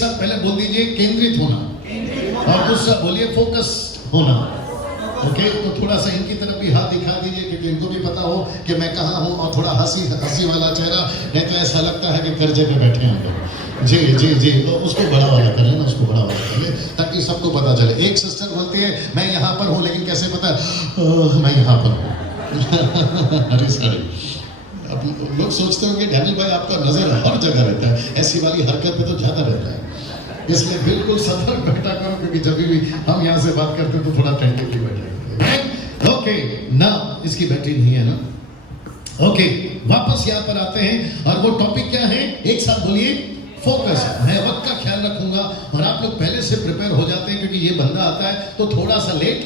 साथ पहले बोल दीजिए केंद्रित होना, और दूसरा बोलिए फोकस्ड होना। ओके, तो थोड़ा सा इनकी तरफ भी हाथ दिखा दीजिए, क्योंकि इनको भी पता हो कि मैं कहाँ हूँ, और थोड़ा हंसी हंसी वाला चेहरा, नहीं तो ऐसा लगता है कि कर्जे पे बैठे हैं हम लोग। जी जी जी, तो उसको बड़ा वाला करें ना, उसको बड़ा वाला करें ताकि सबको पता चले। एक सिस्टर बोलती है मैं यहाँ पर हूँ, लेकिन कैसे पता मैं यहाँ पर हूँ। अरे सॉरी, अब लोग सोचते होंगे डैनियल भाई आपका नजर हर जगह रहता है, ऐसी वाली हरकत पे तो ज्यादा रहता है, इसलिए बिल्कुल सतर्क बैठा करो, क्योंकि जब भी हम यहाँ से बात करते हैं तो थोड़ा टेंटिवली बैठेंगे। ओके ना, इसकी बैटरी नहीं है ना। ओके, वापस यहाँ पर आते हैं, और वो टॉपिक क्या है, एक साथ बोलिए फोकस। मैं वक्त का ख्याल रखूंगा, और आप लोग पहले से प्रिपेयर हो जाते हैं, क्योंकि ये बंदा आता है तो थोड़ा सा लेट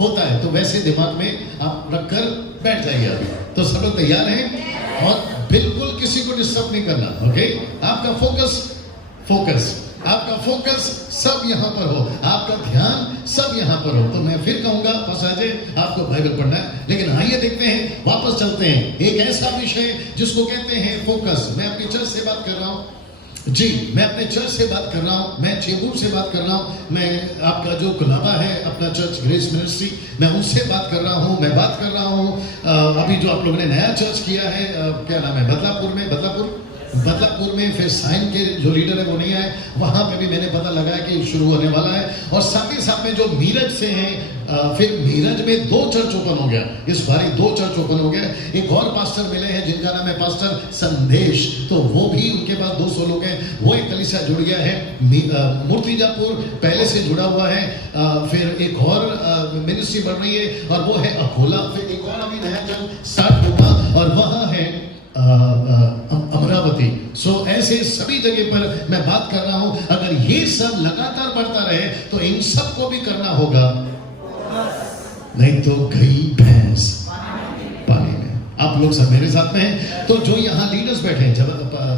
होता है, तो वैसे दिमाग में आप रखकर बैठ जाइए। अभी तो सब लोग तैयार हैं, और बिल्कुल किसी को डिस्टर्ब नहीं करना। ओके, आपका फोकस आपका फोकस सब यहाँ पर हो, आपका ध्यान सब यहाँ पर हो। तो मैं फिर कहूंगा बस आज आपको बाइबल पढ़ना है, लेकिन आइए देखते हैं, वापस चलते हैं। एक ऐसा विषय जिसको कहते हैं फोकस। मैं अपनी चर्च से बात कर रहा हूँ जी, मैं अपने चर्च से बात कर रहा हूँ, मैं चेंबूर से बात कर रहा हूँ, मैं आपका जो कुलाबा है अपना चर्च ग्रेस मिनिस्ट्री, मैं उससे बात कर रहा हूँ। मैं बात कर रहा हूँ अभी जो आप लोगों ने नया चर्च किया है, क्या नाम है, बदलापुर में, फिर साइन के जो लीडर है वो नहीं आए, वहां पे भी मैंने पता लगाया कि शुरू होने वाला है। और साथ ही साथ में जो मीरज से हैं, फिर मीरज में 2 चर्च ओपन हो गया, इस बार 2 चर्च ओपन हो गया। एक और पास्टर मिले हैं जिनका नाम है पास्टर संदेश, तो वो भी, उनके पास 200 लोग हैं, वो एक कलीसिया जुड़ गया है। मूर्तिजापुर पहले से जुड़ा हुआ है, फिर एक और मिनिस्ट्री बढ़ रही है, और वो है अकोला। फिर एक और अभी नया चर्च स्टार्ट होगा, और वहां है अमरावती। सो ऐसे सभी जगह पर मैं बात कर रहा हूं। अगर ये सब लगातार बढ़ता रहे तो इन सब को भी करना होगा, नहीं तो गई भैंस पानी में। आप लोग सब मेरे साथ में हैं। तो जो यहाँ लीडर्स बैठे हैं, जब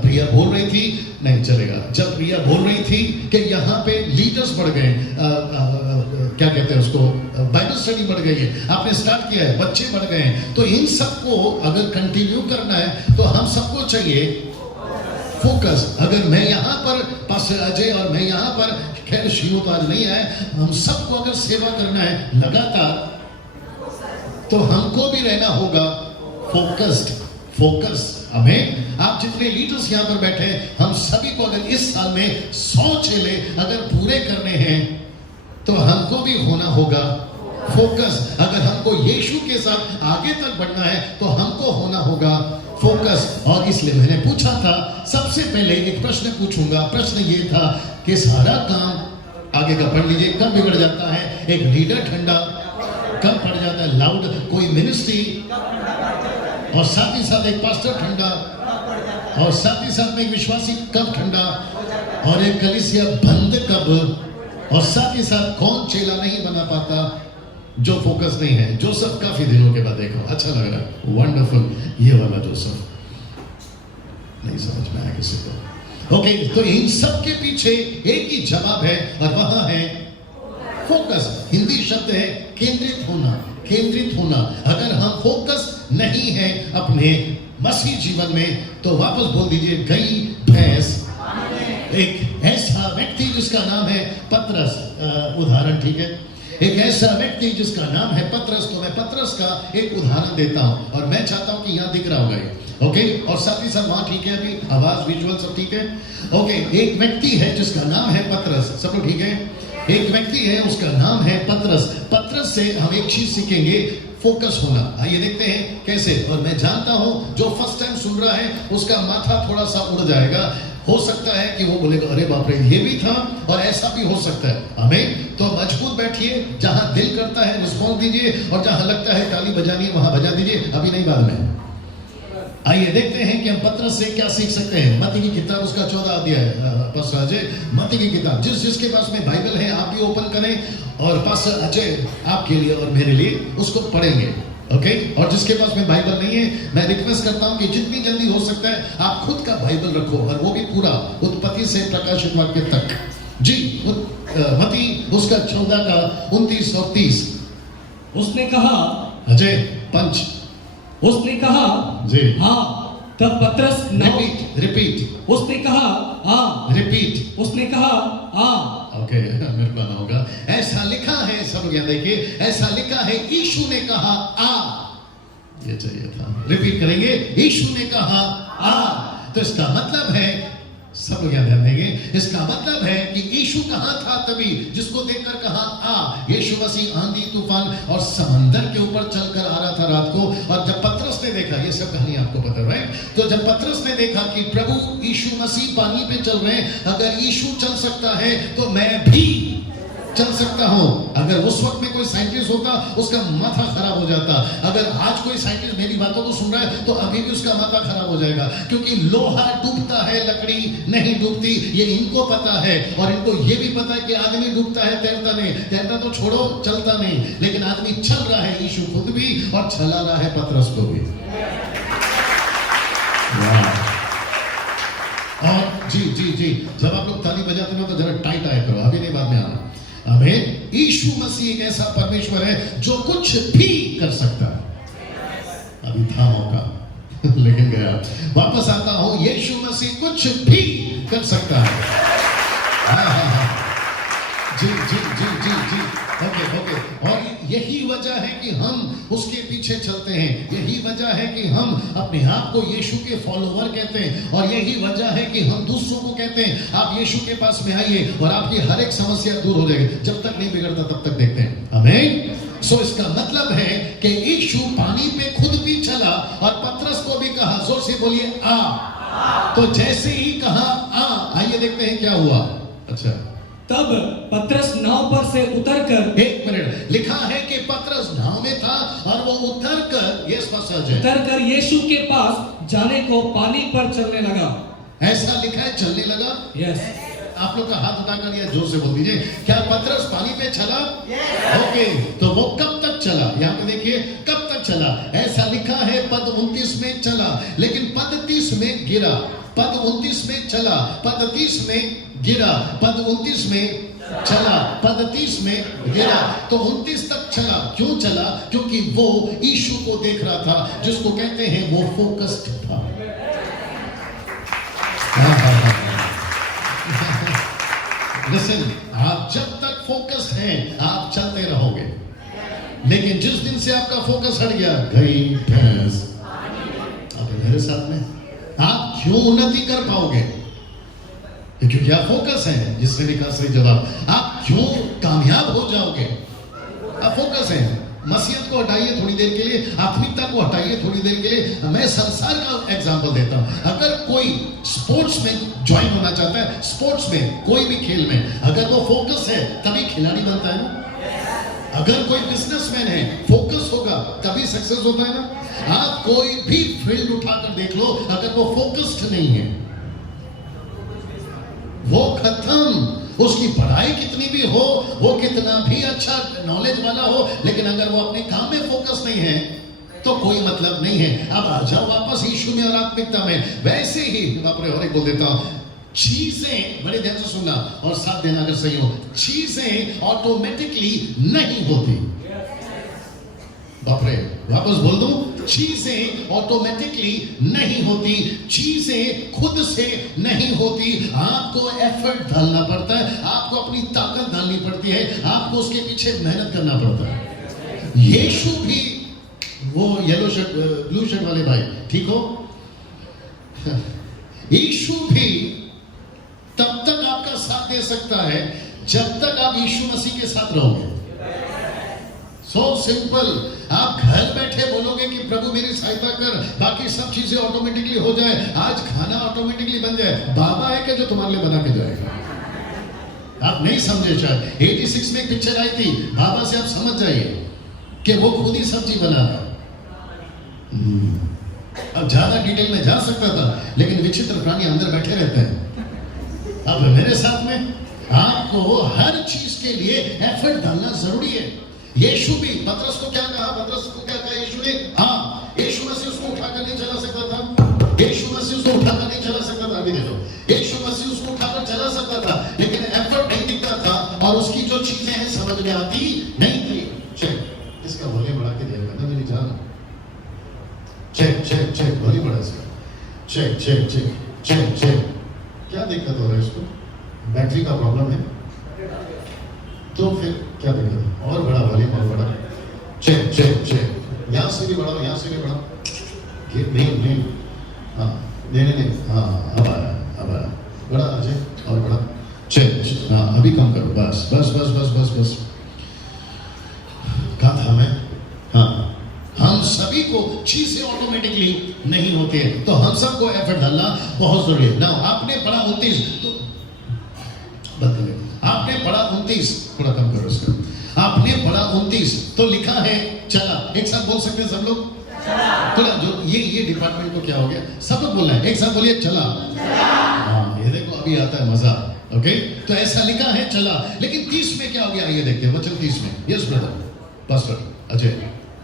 प्रिया बोल रही थी, नहीं चलेगा, जब प्रिया बोल रही थी कि यहाँ पे लीडर्स बढ़ गए, क्या कहते हैं उसको, बाइबल स्टडी बढ़ गई है, आपने स्टार्ट किया है, बच्चे बढ़ गए हैं, तो इन सबको अगर कंटिन्यू करना है तो हम सबको चाहिए फोकस। अगर मैं यहाँ पर पास्टर अजय और मैं यहाँ पर, खैर शिव तो आज नहीं आए, हम सबको अगर सेवा करना है लगातार, तो हमको भी रहना होगा फोकस। हमें, आप जितने लीडर्स यहाँ पर बैठे हैं, हम सभी को अगर इस साल में 100 चेले अगर पूरे करने हैं, तो हमको भी होना होगा फोकस। अगर हमको यीशु के साथ आगे तक बढ़ना है, तो हमको होना होगा फोकस। और इसलिए मैंने पूछा था, सबसे पहले एक प्रश्न पूछूंगा। प्रश्न ये था कि सारा काम, आगे का पढ़ लीजिए, कब बिगड़ जाता है एक लीडर ठंडा, कब पड़ जाता है लाउड कोई मिनिस्ट्री, और साथ ही साथ एक पास्टर ठंडा, और साथ ही साथ में एक विश्वासी कब ठंडा, और एक कलीसिया बंद कब, और साथ ही साथ कौन चेला नहीं बना पाता जो फोकस नहीं है। जोसेफ काफी दिनों के बाद देखो, अच्छा लग रहा है, वंडरफुल। ये वाला जोसेफ नहीं समझ में आया किसी को। ओके, तो इन सब के पीछे एक ही जवाब है, और वहां है फोकस। हिंदी शब्द है केंद्रित होना। अगर हम फोकस नहीं है अपने मसीह जीवन में, तो वापस बोल दीजिए गई भैंस। एक ऐसा व्यक्ति जिसका नाम है पतरस, उदाहरण, ठीक है, एक ऐसा व्यक्ति जिसका नाम है पतरस, तो मैं पतरस का एक उदाहरण देता हूं, और मैं चाहता हूं कि यहां दिख रहा होगा, ओके, और साथ ही साथ वहां ठीक है, अभी आवाज विजुअल सब ठीक है, ओके। एक व्यक्ति है जिसका नाम है पतरस, सब लोग ठीक है, एक व्यक्ति है उसका नाम है पतरस। पतरस से हम एक चीज सीखेंगे, फोकस होना। आइए देखते हैं कैसे। और मैं जानता हूं जो फर्स्ट टाइम सुन रहा है उसका माथा थोड़ा सा उड़ जाएगा, हो सकता है कि वो बोलेगा अरे बाप रे ये भी था, और ऐसा भी हो सकता है। हमें तो मजबूत बैठिए, जहां दिल करता है रिस्पॉन्स दीजिए, और जहां लगता है ताली बजानी है वहां बजा दीजिए, अभी नहीं बाद में। आइए देखते हैं कि हम पतरस से क्या सीख सकते हैं। मत्ती की किताब उसका 14 अध्याय, पास्टर अजय मत्ती की किताब, जिसके पास में बाइबल है आप भी ओपन करें, और पास्टर अजय आपके लिए और मेरे लिए उसको पढ़ेंगे, ओके। और जिसके पास में बाइबल नहीं है, मैं रिक्वेस्ट करता हूं कि जितनी जल्दी हो सकता है आप खुद का बाइबल रखो, और वो भी पूरा उत्पत्ति से प्रकाशित वाक्य तक जी। मत्ती उसका 14 का 29 और 30। उसने कहा, अजय पंच, उसने कहा जी, हाँ तब पतरस नाव, रिपीट उसने कहा आ, रिपीट उसने कहा आ। ओके, मेरे को आना होगा। ऐसा लिखा है, सब लोग यहाँ देखिए, ऐसा लिखा है यीशु ने कहा आ, ये चाहिए था। रिपीट करेंगे, यीशु ने कहा आ। तो इसका मतलब है, सब लोग यहाँ ध्यान देंगे, इसका मतलब है कि यीशु कहाँ था तभी जिसको देखकर कहा आ। यीशु मसीह आंधी तूफान और समंदर के ऊपर चलकर आ रहा था रात को, और जब पतरस ने देखा, ये सब कहानी आपको पता है, तो जब पतरस ने देखा कि प्रभु यीशु मसीह पानी पे चल रहे हैं, अगर यीशु चल सकता है तो मैं भी चल सकता हूं। अगर उस वक्त में कोई साइंटिस्ट होता, उसका माथा खराब हो जाता। अगर आज कोई साइंटिस्ट मेरी बातों को सुन रहा है तो अभी भी उसका माथा खराब हो जाएगा, क्योंकि लोहा डूबता है, लकड़ी नहीं डूबती, ये इनको पता है। और इनको ये भी पता है कि आदमी डूबता है, तैरता नहीं, तैरता तो छोड़ो, चलता नहीं, लेकिन आदमी चल रहा है, यीशु खुद भी, और चला रहा है पतरस को भी। और जी जी जी, जब आप लोग ताली बजाते हो तो जरा टाइट आया करो, अभी नहीं, बाद में आना। आमीन। यीशु मसीह एक ऐसा परमेश्वर है जो कुछ भी कर सकता है। अभी था मौका लेकिन गया, वापस आता हूं। यीशु मसीह कुछ भी कर सकता है। हाँ। जी जी जी जी जी, ओके ओके। और यही वजह है कि हम उसके पीछे चलते हैं, यही वजह है कि हम अपने आप को यीशु के फॉलोवर कहते हैं, और यही वजह है कि हम दूसरों को कहते हैं आप यीशु के पास में आइए और आपकी हर एक समस्या दूर हो जाएगी। जब तक नहीं बिगड़ता तब तक देखते हैं। आमीन। सो इसका मतलब है कि यीशु पानी पे खुद भी चला और पतरस को भी कहा, जोर से बोलिए आ। तो जैसे ही कहा आ, आइए देखते हैं क्या हुआ। अच्छा, तब पतरस नाव पर से उतरकर, एक मिनट, लिखा है कि पतरस नाव में था और वो उतरकर, यस पासवर्ड है, उतरकर यीशु के पास जाने को पानी पर चलने लगा। ऐसा लिखा है, चलने लगा। यस। आप लोग का हाथ उठाकर या जोर से बोल दीजिए, क्या पतरस पानी पे चला? ओके, तो वो कब तक चला? यहाँ पे देखिए, कब तक चला। ऐसा लिखा है पद 29 में चला, लेकिन पद 30 में गिरा। पद 29 में चला, पद 30 में गिरा, पद 29 में चला, पद 30 में गिरा। तो 29 तक चला। क्यों चला? क्योंकि वो यीशु को देख रहा था, जिसको कहते हैं वो फोकस्ड था। लिसन, आप जब तक फोकस्ड हैं आप चलते रहोगे, लेकिन जिस दिन से आपका फोकस हट गया, गई भैंस। अब मेरे साथ में आप क्यों उन्नति कर पाओगे? क्योंकि आप फोकस हैं। जिससे निकाल सही जवाब। आप क्यों कामयाब हो जाओगे? आप फोकस हैं। मसीहत को हटाइए थोड़ी देर के लिए, आत्मिकता को हटाइए थोड़ी देर के लिए। मैं संसार का एग्जांपल देता हूं। अगर कोई स्पोर्ट्स में ज्वाइन होना चाहता है, स्पोर्ट्स में, कोई भी खेल में, अगर वो फोकस है तभी खिलाड़ी बनता है ना। अगर कोई बिजनेसमैन है, फोकस होगा तभी सक्सेस होता है ना। आप कोई भी फील्ड उठाकर देख लो, अगर वो फोकस्ड नहीं है, वो खत्म। उसकी पढ़ाई कितनी भी हो, वो कितना भी अच्छा नॉलेज वाला हो, लेकिन अगर वो अपने काम में फोकस नहीं है तो कोई मतलब नहीं है। अब आ जाओ वापस यीशु में और आत्मिकता में। वैसे ही और एक बोल देता हूं, चीजें, बड़े ध्यान से सुनना और साथ देना अगर सही हो, चीजें ऑटोमेटिकली नहीं होती। बाप रे, वापस बोल दूं, चीजें ऑटोमेटिकली नहीं होती, चीजें खुद से नहीं होती। आपको एफर्ट डालना पड़ता है, आपको अपनी ताकत डालनी पड़ती है, आपको उसके पीछे मेहनत करना पड़ता है। यीशु भी, वो येलो शर्ट ब्लू शर्ट वाले भाई, ठीक हो, यीशु भी तब तक आपका साथ दे सकता है जब तक आप यीशु मसीह के साथ रहोगे। So simple. आप घर बैठे बोलोगे कि प्रभु मेरी सहायता कर, बाकी सब चीजें ऑटोमेटिकली हो जाए, आज खाना ऑटोमेटिकली बन जाए। बाबा है क्या जो तुम्हारे लिए बना के जाएगा? आप नहीं समझे शायद। 86 में एक पिक्चर आई थी, बाबा से आप समझ जाइए कि वो खुद ही सब्जी बना रहा। अब ज्यादा डिटेल में जा सकता था, लेकिन विचित्र प्राणी अंदर बैठे रहते हैं। अब मेरे साथ में आपको हर चीज के लिए एफर्ट डालना जरूरी है। यीशु भी, पतरस को क्या कहा? पतरस को क्या कहा यीशु ने? हाँ, यीशु मसीह उसको उठाकर नहीं चला सकता था। यीशु मसीह उसको उठाकर नहीं चला सकता था। अभी देखो, यीशु मसीह उसको उठाकर चला सकता था, लेकिन एफर्ट नहीं दिखता था और उसकी जो चीजें हैं समझ में आती नहीं थी। चेक, इसका वॉल्यूम बढ़ा के दिया करना मेरी जान। चेक चेक चेक, वॉल्यूम बढ़ा इसका। Check check check check check. क्या दिक्कत हो रहा है इसको? बैटरी का प्रॉब्लम है? तो फिर क्या दिक्कत है? और बड़ा वॉल्यूम और बड़ा। Check check check. यहाँ से भी बढ़ाओ, यहाँ से भी बढ़ाओ। ये नहीं, हाँ नहीं, हाँ अब आया बड़ा अजय और बड़ा। चेक, हाँ अभी कम करो, बस बस बस बस बस बस। कहा था मैं? हाँ, हम सभी को चीजें ऑटोमेटिकली नहीं होती है, तो हम सबको एफर्ट डालना बहुत जरूरी है ना। आपने पढ़ा 29, तो बदले आपने पढ़ा 29, थोड़ा कम करो इसका। आपने पढ़ा 29, तो लिखा है चला। एक साथ बोल सकते हैं सब लोग? थोड़ा जो ये डिपार्टमेंट को क्या हो गया, सब लोग बोल रहे हैं, एक साथ बोलिए चला। हाँ ये देखो अभी आता है मजा। ओके, तो ऐसा लिखा है चला, लेकिन 30 में क्या हो गया ये देखते हैं। वचन 30 में, यस ब्रदर पास्टर अजय,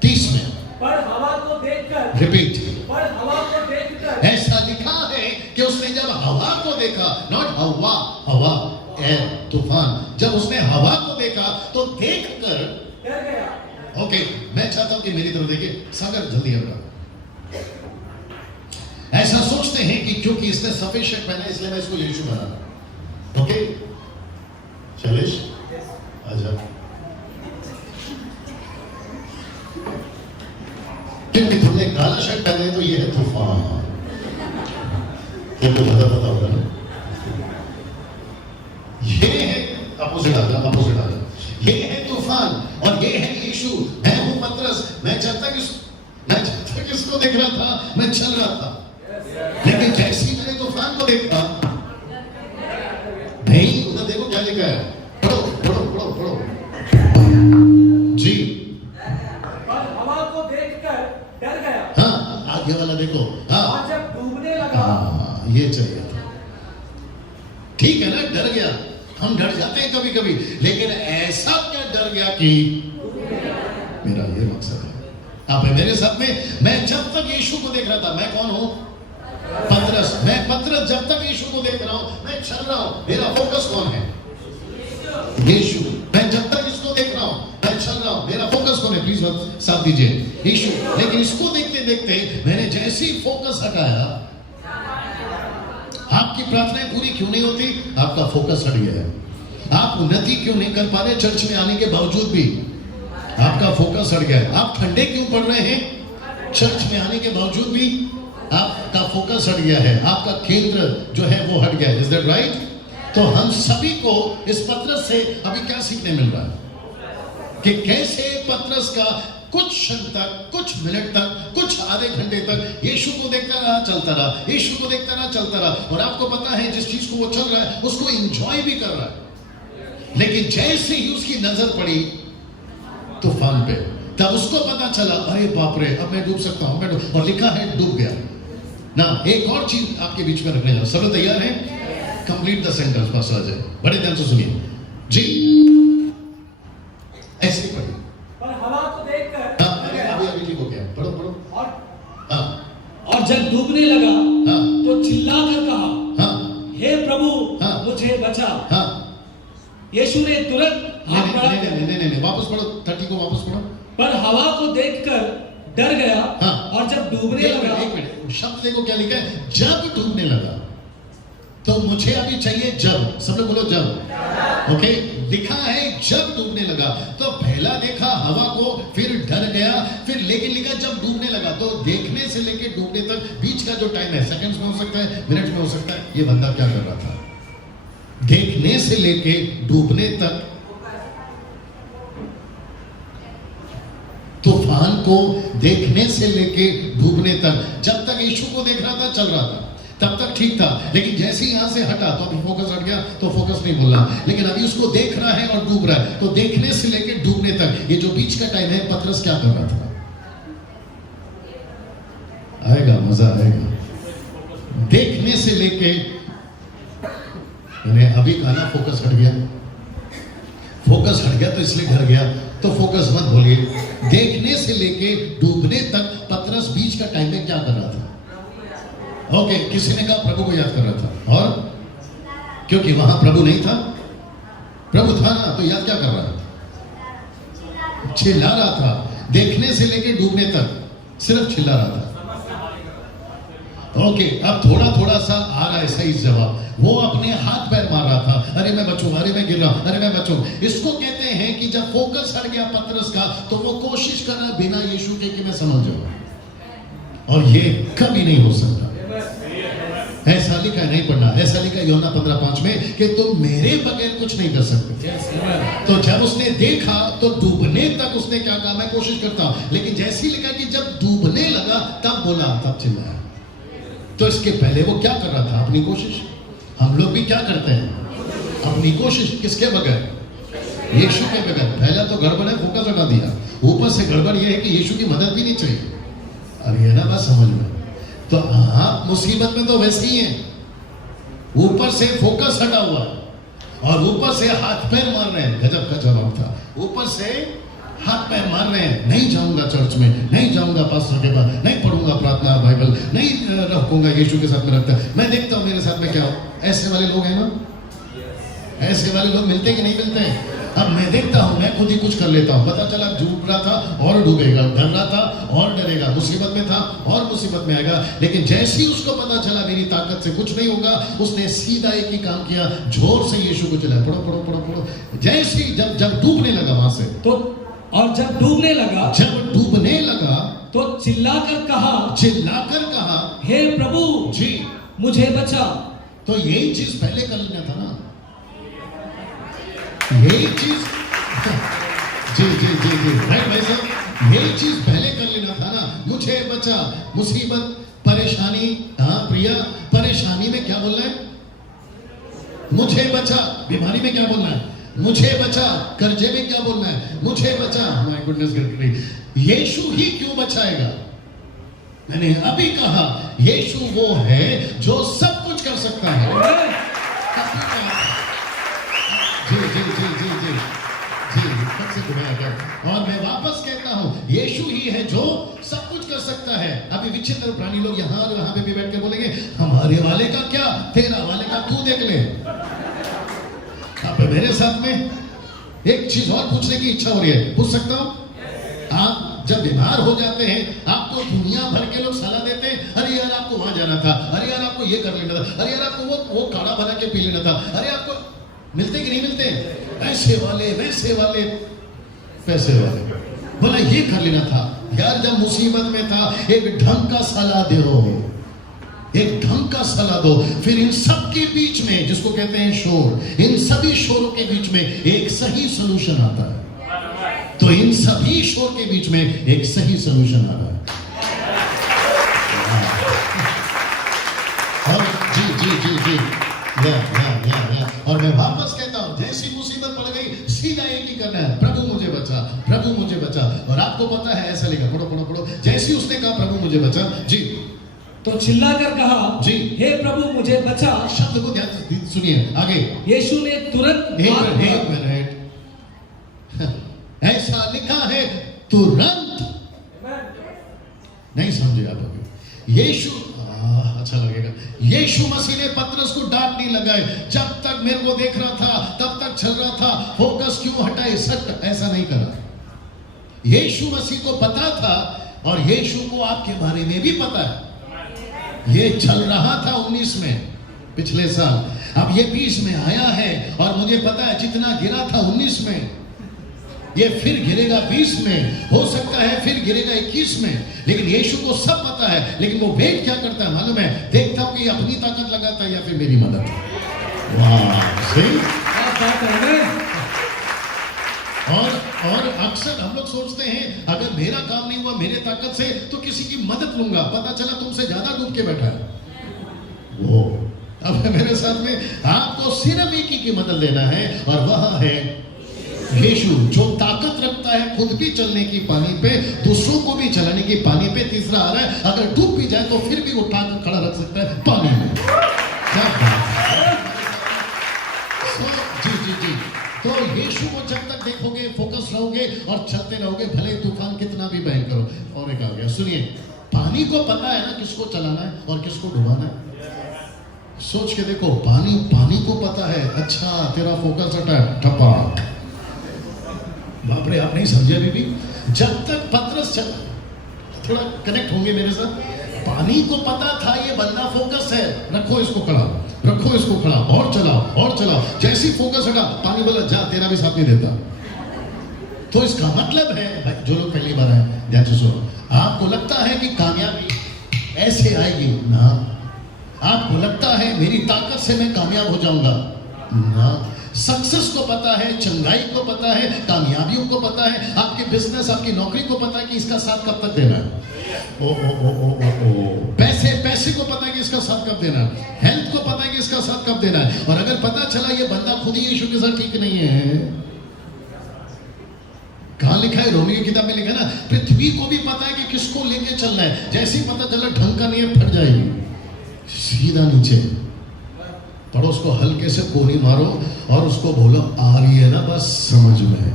30 में पर हवा को देखकर, रिपीट, पर हवा को देखकर, ऐसा लिखा है कि उसने जब हवा को देखा, नॉट हवा एयर तूफान, जब उसने हवा को देखा तो देखकर डर गया। ओके, मैं चाहता हूं कि मेरी तरफ देखिए। सागर जल्दी है बड़ा। ऐसा सोचते हैं कि क्योंकि इसने सफेद शर्ट पहना है इसलिए मैं इसको यीशु बना रहा। ओके शैलेश आजा। क्योंकि तुमने काला शर्ट पहना है तो ये है तूफान। तुमको पता होगा ना, ये है अपोजिट आ जा। ये है तूफान और ये है यीशु। मैं हूं पतरस। मैं जब तक इसको देख रहा था मैं चल रहा था, लेकिन जैसे ही मैंने तूफान को देखा, नहीं उधर देखो क्या लिखा है, पढ़ो जी। पर हवा को देखकर डर गया। हाँ आगे वाला देखो। हाँ और जब डूबने लगा, हाँ ये चाहिए था। ठीक है ना, डर गया। हम डर जाते हैं कभी कभी, लेकिन ऐसा क्या डर गया कि मेरा ये मकसद है। आप है मेरे साथ में। मैं जब तक यीशु को देख रहा था, मैं कौन हूं? पतरस। मैं पतरस जब तक यीशु को देख रहा हूं मैं चल रहा हूं। मेरा फोकस कौन है? यीशु। मैं जब तक इसको देख रहा हूं मैं चल रहा हूं। मेरा फोकस कौन है? प्लीज साथ दीजिए, यीशु। लेकिन इसको देखते देखते मैंने जैसे ही फोकस हटाया, आपकी प्रार्थनाएं पूरी क्यों नहीं होती? आपका फोकस हट गया है। आप उन्नति क्यों नहीं कर पा रहे चर्च में आने के बावजूद भी? आपका फोकस हट गया है। आप ठंडे क्यों पड़ रहे हैं चर्च में आने के बावजूद भी? आपका फोकस हट गया है। आपका केंद्र जो है वो हट गया है। Is that right? तो हम सभी को इस पतरस से अभी क्या सीखने मिल रहा है कि कैसे पतरस का कुछ क्षण तक, कुछ मिनट तक, कुछ आधे घंटे तक यीशु को देखता रहा, चलता रहा, यीशु को देखता रहा, चलता रहा। और आपको पता है जिस चीज को वो चल रहा है उसको एंजॉय भी कर रहा है, लेकिन जैसे ही उसकी नजर पड़ी तूफान पे, तब उसको पता चला अरे बाप रे अब मैं डूब सकता हूं, मैं डूब। और लिखा है डूब गया ना। एक और चीज आपके बीच में रखने जा, सब तैयार हैं? कंप्लीट द सेंटेंस पास आ जाए, बड़े ध्यान से सुनिए जी। ऐसे ही पढ़िए। पर हवा को देखकर अभी ठीक हो गया, पढ़ो। और जब डूबने लगा हाँ। तो चिल्ला कर कहा, हाँ हे प्रभु हाँ। मुझे बचा। हाँ यीशु ने तुरंत हाथ बढ़ा, नहीं, वापस पढ़ो, 30 को वापस पढ़ो। पर हवा को देखकर डर गया। हाँ। और जब डूबने लगा, एक मिनट, शब्द देखो क्या लिखा है, जब डूबने लगा। तो मुझे अभी चाहिए जब, सब लोग बोलो जब। ओके, लिखा है जब डूबने लगा। तो पहला देखा हवा को, फिर डर गया, फिर लेकिन लिखा जब डूबने लगा। तो देखने से लेके डूबने तक बीच का जो टाइम है, सेकंड्स में हो सकता है, मिनट्स में हो सकता है। ये बंदा क्या कर रहा था? देखने से लेके डूबने तक, तूफान को देखने से लेके डूबने तक, जब तक यीशु को देख रहा था, चल रहा था, तब तक ठीक था। लेकिन जैसे ही यहां से हटा तो अभी फोकस हट गया, तो फोकस नहीं बोल रहा। लेकिन अभी उसको देख रहा है और डूब रहा है। तो देखने से लेके डूबने तक ये जो बीच का टाइम है, पतरस क्या कर रहा था? आएगा, मजा आएगा। देखने से लेके, मैंने अभी कहा ना फोकस हट गया। फोकस हट गया तो इसलिए डर गया। तो फोकस मत बोलिए। देखने से लेके डूबने तक पतरस बीच का टाइम में क्या कर रहा था? ओके, किसी ने कहा प्रभु को याद कर रहा था। और क्योंकि वहां प्रभु नहीं था, प्रभु था ना, तो याद क्या कर रहा था? चिल्ला रहा था। देखने से लेके डूबने तक सिर्फ चिल्ला रहा था। ओके, अब थोड़ा थोड़ा सा आ रहा है सही जवाब। वो अपने हाथ पैर मार रहा था, अरे मैं बचूं, अरे मैं गिर रहा हूं, अरे मैं बचूं। इसको कहते हैं कि जब फोकस हट गया पतरस का, तो वो कोशिश कर रहा बिना यीशु के कि मैं समझ जाऊं, और ये कभी नहीं हो सकता। ऐसा लिखा नहीं पढ़ना, ऐसा लिखा यूहन्ना 15:5 में कि तुम मेरे बगैर कुछ नहीं कर सकते। तो जब उसने देखा तो डूबने तक उसने क्या कहा, मैं कोशिश करता हूं, लेकिन जैसे ही लिखा कि जब डूबने लगा तब बोला, तब चिल्लाया। तो इसके पहले वो क्या कर रहा था, अपनी कोशिश। हम लोग भी क्या करते हैं, अपनी कोशिश, किसके बगैर, यीशु के बगैर। पहला तो गड़बड़ है, फोकस हटा दिया। ऊपर से गड़बड़ यह है कि यीशु की मदद भी नहीं चाहिए। अब ये ना बात समझ में, तो आप मुसीबत में तो वैसे ही हैं, ऊपर से फोकस हटा हुआ है और ऊपर से हाथ पैर मार रहे हैं। गजब का जवाब था, ऊपर से हाथ पैर मार रहे हैं। नहीं जाऊंगा चर्च में, नहीं जाऊंगा पास्टर के पास, नहीं पढ़ूंगा प्रार्थना बाइबल, नहीं रखूंगा यीशु के साथ में रखता। मैं देखता हूं मेरे साथ में क्या हो, ऐसे वाले लोग हैं ना, ऐसे वाले लोग मिलते कि नहीं मिलते हैं। अब मैं देखता हूं, मैं खुद ही कुछ कर लेता हूं। पता चला डूब रहा था और डूबेगा, डर रहा था और डरेगा, मुसीबत में था और मुसीबत में आएगा। लेकिन जैसे ही उसको पता चला मेरी ताकत से कुछ नहीं होगा, उसने सीधा एक ही काम किया, जोर से यीशु को चिल्लाया, पढ़ो पढ़ो पढ़ो पढ़ो। जैसे ही जब डूबने लगा वहां से, तो और जब डूबने लगा तो चिल्लाकर कहा, हे प्रभु जी मुझे बचा। तो यही चीज पहले कर लेना था ना, यही चीज जी राइट भाई साहब, यही चीज पहले कर लेना था ना, मुझे बचा। मुसीबत, परेशानी, हाँ प्रिया, परेशानी में क्या बोलना है, मुझे बचा। बीमारी में क्या बोलना है, मुझे बचा। कर्जे में क्या बोलना है, मुझे बचा। माय गुडनेस, यीशु ही क्यों बचाएगा। मैंने अभी कहा यीशु वो है जो सब कुछ कर सकता है। और मैं वापस कहता हूं, यीशु ही है जो सब कुछ कर सकता है। अभी विचित्र प्राणी लोग यहां और वहां पे भी बैठ के बोलेंगे, हमारे वाले का क्या, तेरा वाले का तू देख ले। अब मेरे साथ में एक चीज और पूछने की इच्छा हो रही है, पूछ सकता हूं। आप जब बीमार हो जाते हैं, आपको दुनिया भर के लोग सलाह देते हैं, अरे यार आपको वहां जाना था, अरे यार आपको ये कर लेना था, अरे यार आपको वो काढ़ा बना के पी लेना था, अरे आपको मिलते कि नहीं मिलते, ऐसे वाले वैसे वाले पैसे वाले, बोला ये कर लेना था। यार जब मुसीबत में था, एक ढंग का सलाह दो, एक ढंग का सलाह दो। फिर इन सब के बीच में, जिसको कहते हैं शोर, इन सभी शोरों के बीच में एक सही सलूशन आता है। तो इन सभी शोर के बीच में एक सही सलूशन आ रहा है। और जी या। और मैं वापस कहता हूं, जैसी मुसीबत पड़ गई, सीधा एक ही करना है, प्रभु मुझे बचा, प्रभु मुझे बचा। और आपको पता है ऐसा लिखा, पढ़ो पढ़ो पढ़ो। जैसे उसने कहा प्रभु मुझे बचा, जी, तो चिल्लाकर कहा, जी, हे प्रभु मुझे बचा। शब्द को ध्यान से सुनिए आगे। यीशु ने तुरंत एक मिनट, ऐसा लिखा है तुरंत, नहीं समझे आप अभी। यीशु, अच्छा लगेगा, यीशु मसीह ने पतरस को डांट नहीं लगाए। जब तक मेरे को देख रहा था तब तक चल रहा था, फोकस क्यों हटाए, सट ऐसा नहीं करा। यीशु मसीह को पता था, और यीशु को आपके बारे में भी पता है। ये चल रहा था 19 में, पिछले साल, अब ये 20 में आया है, और मुझे पता है जितना गिरा था 19 में, ये फिर गिरेगा 20 में, हो सकता है फिर गिरेगा 21 में। लेकिन यीशु को सब पता है, लेकिन वो वेट क्या करता है मालूम है, देखता हूं कि अपनी ताकत लगाता है या फिर मेरी मदद। वाह, सही। और अक्सर हम लोग सोचते हैं, अगर मेरा काम नहीं हुआ मेरे ताकत से, तो किसी की मदद लूंगा, पता चला तुमसे ज्यादा डूब के बैठा है वो। अब मेरे साथ में आपको सिर्फ एक ही की मदद लेना है, और वह है यीशु, जो ताकत रखता है खुद भी चलने की पानी पे, दूसरों को भी चलाने की पानी पे। तीसरा आ रहा है, अगर डूब भी जाए तो फिर भी उठा कर खड़ा रख सकता है पानी में। क्या बात है। जी। तो यीशु को जब तक देखोगे, फोकस रहोगे और चलते रहोगे, भले तूफान कितना भी भयंकर हो। और एक आ गया, सुनिए, पानी को पता है ना किसको चलाना है और किसको डुबाना है। सोच के देखो, पानी को पता है, अच्छा तेरा फोकस हटा, ठप्पा। बाप रे, आप नहीं समझे अभी भी। जब तक पतरस चला, थोड़ा कनेक्ट होंगे मेरे साथ, पानी को पता था ये बंदा फोकस है, रखो इसको खड़ा, रखो इसको खड़ा, और चलाओ और चलाओ। जैसी फोकस हटा, पानी बोला जा तेरा भी साथ नहीं देता। तो इसका मतलब है भाई, जो लोग पहली बार आए ध्यान से सुनो, आपको लगता है कि कामयाबी ऐसे आएगी ना, आपको लगता है मेरी ताकत से मैं कामयाब हो जाऊंगा ना। सक्सेस को पता है, चंगाई को पता है, कामयाबियों को पता है, आपके बिजनेस आपकी नौकरी को पता है कि इसका साथ कब तक देना है। ओ ओ ओ ओ ओ ओ पैसे को पता है कि इसका साथ कब देना है, हेल्थ को पता है कि इसका साथ कब देना है। और अगर पता चला ये बंदा खुद ही यीशु के साथ ठीक नहीं है, कहां लिखा है, रोमी की किताब में लिखा है ना, पृथ्वी को भी पता है कि किसको लेके चलना है। जैसे ही पता चला ढंग का नहीं है, फट जाएगी, सीधा नीचे। पड़ोस को हल्के से कोनी मारो और उसको बोलो आ रही है ना बस समझ में।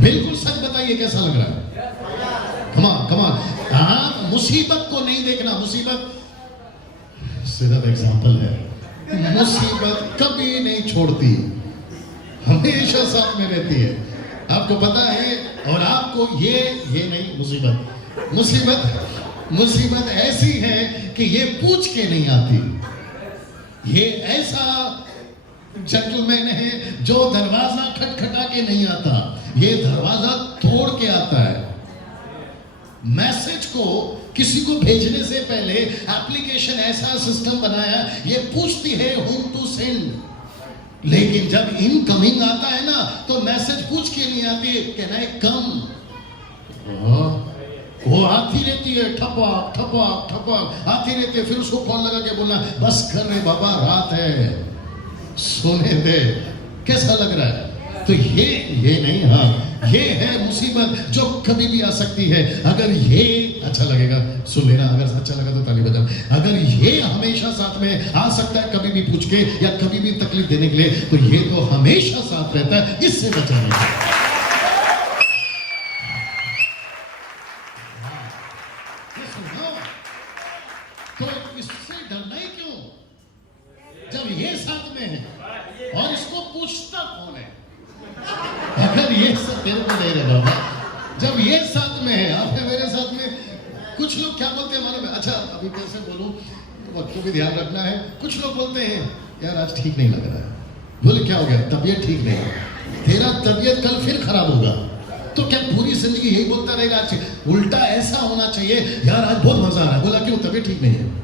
बिल्कुल सच बताइए कैसा लग रहा है। कमान कमान, हाँ मुसीबत को नहीं देखना, मुसीबत सिर्फ एग्जाम्पल है, मुसीबत कभी नहीं छोड़ती, हमेशा साथ में रहती है, आपको पता है। और आपको ये नहीं, मुसीबत ऐसी है कि ये पूछ के नहीं आती। ये ऐसा जेंटलमैन है जो दरवाजा खटखटा के नहीं आता, ये दरवाजा तोड़ के आता है। मैसेज को किसी को भेजने से पहले एप्लीकेशन ऐसा सिस्टम बनाया, ये पूछती है whom to send। लेकिन जब इनकमिंग आता है ना, तो मैसेज पूछ के नहीं आती, कैन आई कम। वो आती रहती है, ठपक ठपक ठपक आती रहती है। फिर उसको फोन लगा के बोलना, बस कर रहे बाबा, रात है, सोने दे। कैसा लग रहा है? तो ये नहीं, हाँ ये है मुसीबत जो कभी भी आ सकती है। अगर ये अच्छा लगेगा सुन लेना, अगर अच्छा लगा तो ताली बजाना। अगर ये हमेशा साथ में आ सकता है कभी भी पूछ के या कभी भी तकलीफ देने के लिए, तो ये तो हमेशा साथ रहता है, इससे बचाने का। तो इससे डरना ही क्यों, जब ये साथ में है। और इसको पूछता कौन है? अगर ये सब तेरे को नहीं रहा बाबा, जब ये साथ में है, आपने मेरे साथ में। कुछ लोग क्या बोलते हैं मालूम है? अच्छा अभी कैसे बोलूं, वक्त को भी ध्यान रखना है। कुछ लोग बोलते हैं यार आज ठीक नहीं लग रहा है। बोले क्या हो गया? तबीयत ठीक नहीं है। तेरा तबीयत कल फिर खराब होगा, तो क्या पूरी जिंदगी यही बोलता रहेगा? उल्टा ऐसा होना चाहिए, यार आज बहुत मजा आ रहा है। बोला क्यों? तबीयत ठीक नहीं है।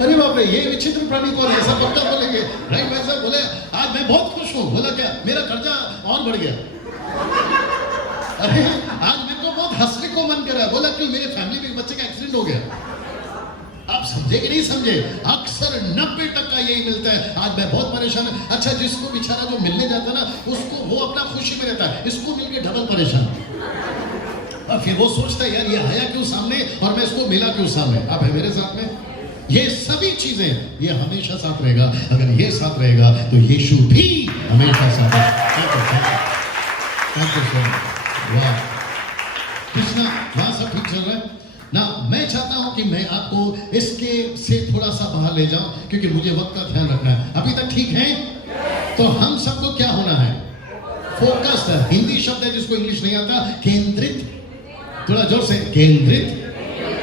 अरे बाप रे, ये विचित्र प्राणी कौन है? ऐसा पक्का बोलेंगे राइट भाई साहब? बोले आज मैं बहुत खुश हूँ। बोला क्या? मेरा कर्जा और बढ़ गया। अरे आज मेरे को बहुत हंसने को मन कर रहा है। बोला क्यों? मेरे फैमिली में एक बच्चे का एक्सीडेंट हो गया। आप समझे कि नहीं समझे? अक्सर 90% यही मिलता है, आज मैं बहुत परेशान हूं। अच्छा जिसको बेचारा जो मिलने जाता है ना, उसको वो अपना खुशी में रहता है, इसको मिलके डबल परेशान। और फिर वो सोचता है यार ये आया क्यों सामने और मैं इसको मिला क्यों सामने। आप है मेरे साथ में? ये सभी चीजें ये हमेशा साथ रहेगा। अगर ये साथ रहेगा तो यीशु भी हमेशा साथ रहेगा। वाह कृष्णा, वहां सब ठीक चल रहा है ना? मैं चाहता हूं कि मैं आपको इसके से थोड़ा सा बाहर ले जाऊं, क्योंकि मुझे वक्त का ध्यान रखना है। अभी तक ठीक है? तो हम सबको क्या होना है? फोकस्ड। हिंदी शब्द है जिसको इंग्लिश नहीं आता, केंद्रित। थोड़ा जोर से, केंद्रित।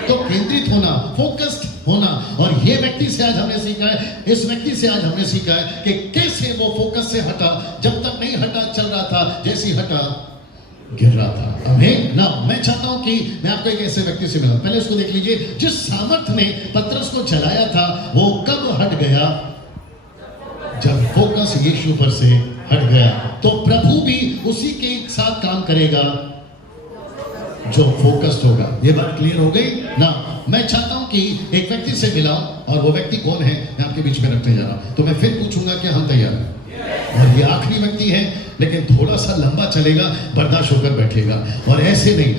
तो केंद्रित होना, फोकस्ड होना। और ये व्यक्ति से आज हमने सीखा है, इस व्यक्ति से आज हमने सीखा है कि कैसे वो फोकस से हटा। जब तक नहीं हटा चल रहा था, जैसी हटा गिर रहा था। अमेन ना? मैं चाहता हूं कि मैं आपको एक ऐसे व्यक्ति से मिला। पहले उसको देख लीजिए, जिस सामर्थ ने पतरस को चलाया था वो कब हट गया? जब फोकस यीशु पर से हट गया। तो प्रभु भी उसी के साथ काम करेगा जो फोकस्ड होगा। ये बात क्लियर हो गई ना? मैं चाहता हूं कि एक व्यक्ति से मिला, और वो व्यक्ति कौन है मैं आपके बीच में रखने जा रहा हूं। तो मैं फिर पूछूंगा कि हम तैयार हैं? और ये आखिरी व्यक्ति है, लेकिन थोड़ा सा लंबा चलेगा, बर्दाश्त होकर बैठेगा। और ऐसे नहीं,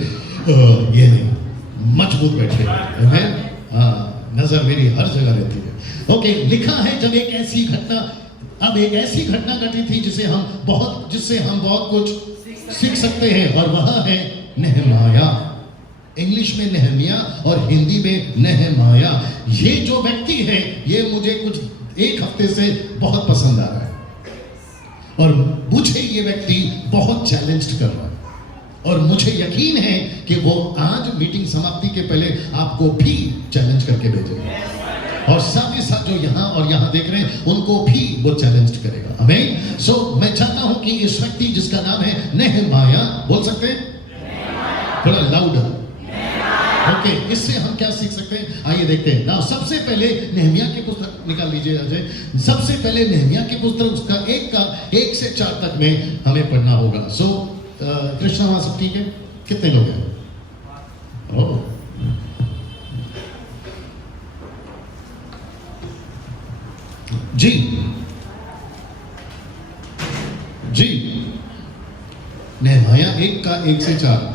ये नहीं, मजबूत बैठेगा। हाँ, नजर मेरी हर जगह रहती है। ओके, लिखा है जब एक ऐसी घटना, अब एक ऐसी घटना घटी थी जिससे हम बहुत कुछ सीख सकते हैं, और वह है नेहमाया। इंग्लिश में नेहमिया और हिंदी में नेहमाया। ये जो व्यक्ति है ये मुझे कुछ एक हफ्ते से बहुत पसंद आ रहा है, और मुझे ये व्यक्ति बहुत चैलेंज्ड कर रहा है। और मुझे यकीन है कि वो आज मीटिंग समाप्ति के पहले आपको भी चैलेंज करके भेजेगा, और साथ ही साथ जो यहाँ और यहाँ देख रहे हैं उनको भी वो चैलेंज करेगा। आमीन। सो मैं चाहता हूं कि इस व्यक्ति जिसका नाम है नेहमाया, बोल सकते हैं थोड़ा लाउडर, ओके, इससे हम क्या सीख सकते हैं, आइए देखते हैं ना। सबसे पहले नेहमिया की पुस्तक निकाल लीजिए अजय। सबसे पहले नेहमिया की पुस्तक उसका 1 से 4 तक में हमें पढ़ना होगा। सो कृष्णा, वहां सब ठीक है? कितने लोग हैं? ओह, जी जी, नेहमिया 1 से 4।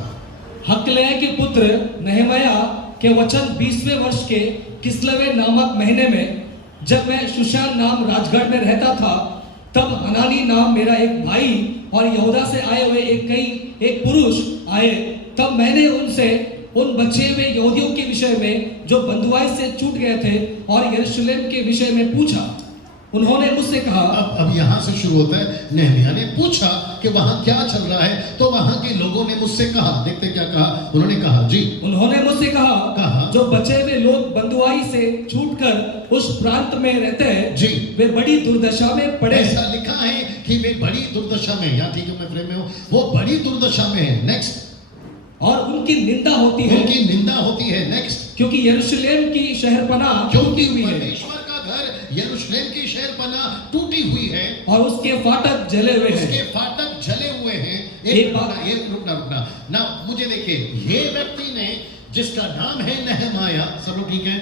हकलिया के पुत्र नहमया के वचन 20वें वर्ष के किस्लेव नामक महीने में, जब मैं शुशान नाम राजगढ़ में रहता था, तब हनानी नाम मेरा एक भाई और यहूदा से आए हुए एक पुरुष आए। तब मैंने उनसे उन बचे हुए यहूदियों के विषय में जो बंधुआई से छूट गए थे और यरूशलेम के विषय में पूछा। उन्होंने मुझसे कहा, अब यहां से शुरू होता है। नेहमिया ने पूछा कि वहां क्या चल रहा है, तो वहां के लोगों ने मुझसे कहा, देखते क्या कहा उन्होंने, कहा जी, उन्होंने मुझसे कहा जो बचे हुए लोग बंधुआई से छूटकर उस प्रांत में रहते हैं जी, वे बड़ी दुर्दशा में पड़े। ऐसा लिखा है कि वे बड़ी दुर्दशा में, या ठीक है मैं फ्रेम में हूं, वो बड़ी दुर्दशा में है। नेक्स्ट, और उनकी निंदा होती है, उनकी निंदा होती है। नेक्स्ट, क्योंकि यरूशलेम की शहरपनाह टूटी हुई है, परमेश्वर का घर यरूशलेम की शहरपनाह टूटी हुई है और उसके फाटक जले हुए हैं। उसके फाटक जले हुए हैं। रुकना ना, मुझे देखिए, ये व्यक्ति ने जिसका नाम है नेहमाया, सब लोग ठीक है?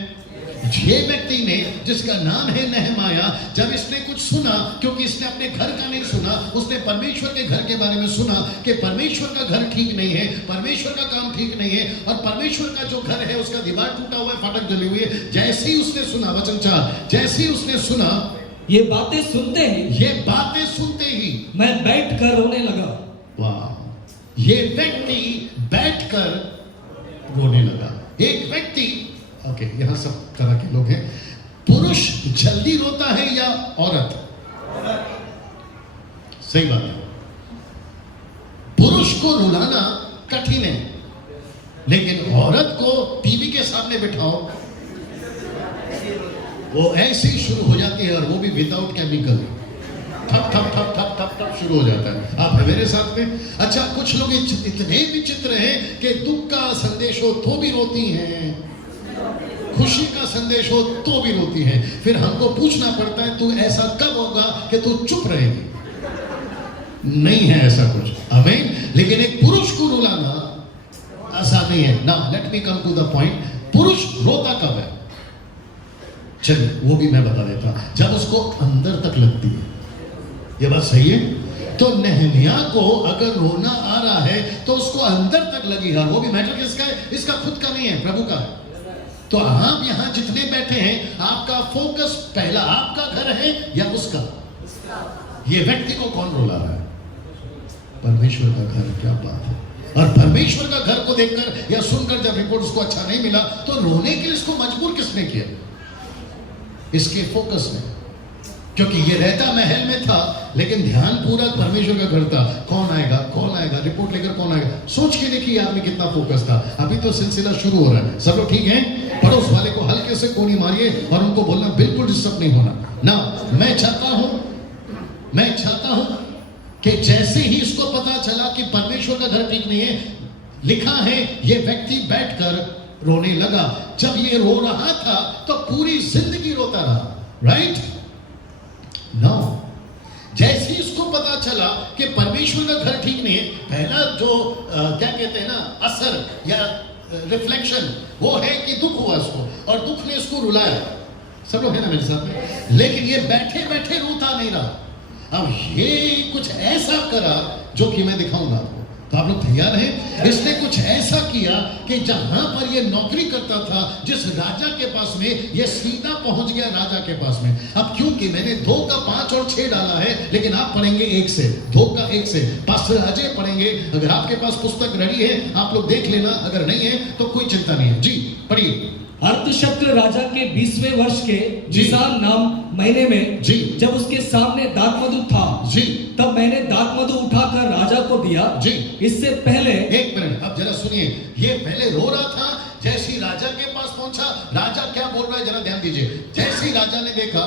ये व्यक्ति ने जिसका नाम है नेहमाया, जब इसने कुछ सुना, क्योंकि इसने अपने घर का नहीं सुना, उसने परमेश्वर के घर के बारे में सुना कि परमेश्वर का घर ठीक नहीं है, परमेश्वर का काम ठीक नहीं है, और परमेश्वर का जो घर है उसका दीवार टूटा हुआ है, फाटक जली हुई है। जैसे ही उसने सुना, वचन 4, जैसे ही उसने सुना, ये बातें सुनते ही मैं बैठकर रोने लगा। वाह, ये व्यक्ति बैठकर रोने लगा। एक व्यक्ति, ओके, यहां सब तरह के लोग हैं। पुरुष जल्दी रोता है या औरत? सही बात है। पुरुष को रुलाना कठिन है, लेकिन औरत को टीवी के सामने बिठाओ, वो ऐसे ही शुरू हो जाती है, और वो भी विदाउट केमिकल, ठप ठप ठप ठप ठप ठप शुरू हो जाता है। आप है मेरे साथ में? अच्छा, कुछ लोग इतने विचित्र हैं कि दुख का संदेश हो तो भी रोती हैं, खुशी का संदेश हो तो भी रोती है। फिर हमको पूछना पड़ता है, तू ऐसा कब होगा कि तू चुप रहेगी? नहीं है ऐसा कुछ, आमीन। लेकिन एक पुरुष को रुलाना आसान नहीं है। Now let me come to the point. पुरुष रोता कब है? चलिए वो भी मैं बता देता, जब उसको अंदर तक लगती है। ये बात सही है? तो नेहमिया को अगर रोना आ रहा है तो उसको अंदर तक लगी है, वो भी मैटर किसका है? इसका खुद का नहीं है, प्रभु का है। तो आप यहां जितने बैठे हैं, आपका फोकस पहला आपका घर है या उसका? ये व्यक्ति को कौन रुला रहा है? परमेश्वर का घर। क्या बात है। और परमेश्वर का घर को देखकर या सुनकर जब रिपोर्ट उसको अच्छा नहीं मिला, तो रोने के लिए इसको मजबूर किसने किया? इसके फोकस ने। क्योंकि ये रहता महल में था, लेकिन ध्यान पूरा परमेश्वर का घर था। कौन आएगा, रिपोर्ट लेकर कौन आएगा। सोच के देखिए आदमी कितना फोकस था। अभी तो सिलसिला शुरू हो रहा है। सब लोग ठीक हैं? पड़ोस वाले को हल्के से कोनी मारिए और उनको बोलना बिल्कुल डिस्टर्ब नहीं होना ना। मैं चाहता हूं कि जैसे ही इसको पता चला कि परमेश्वर का घर ठीक नहीं है, लिखा है ये व्यक्ति बैठकर रोने लगा। जब ये रो रहा था तो पूरी जिंदगी रोता रहा, राइट? नो, जैसे ही इसको पता चला कि परमेश्वर का घर ठीक नहीं है, पहला जो क्या कहते हैं ना, असर या रिफ्लेक्शन, वो है कि दुख हुआ इसको, और दुख ने इसको रुलाया। सब लोग है ना मेरे साथ में? लेकिन ये बैठे बैठे रोता नहीं रहा। अब ये कुछ ऐसा करा जो कि मैं दिखाऊंगा आपको। तो आप लोग तैयार हैं? इसने कुछ ऐसा किया कि जहां पर ये नौकरी करता था, जिस राजा के पास में, ये सीधा पहुंच गया राजा के पास में। अब क्योंकि मैंने 2 का 5 और 6 डाला है, लेकिन आप पढ़ेंगे 1 से, 2 का 1 से। पास्टर अजय पढ़ेंगे। अगर आपके पास पुस्तक रेडी है आप लोग देख लेना, अगर नहीं है तो कोई चिंता नहीं है। जी पढ़िए। अर्थशस्त्र राजा के 20वें वर्ष के निसान नाम महीने में, जी, जब उसके सामने दाखमधु था, जी, तब मैंने दाखमधु उठाकर राजा को को दिया। जी। इससे पहले एक मिनट, अब जरा सुनिए। ये पहले रो रहा था, जैसे ही राजा के पास पहुंचा, राजा क्या बोल रहा है जरा ध्यान दीजिए। जैसे ही राजा ने देखा,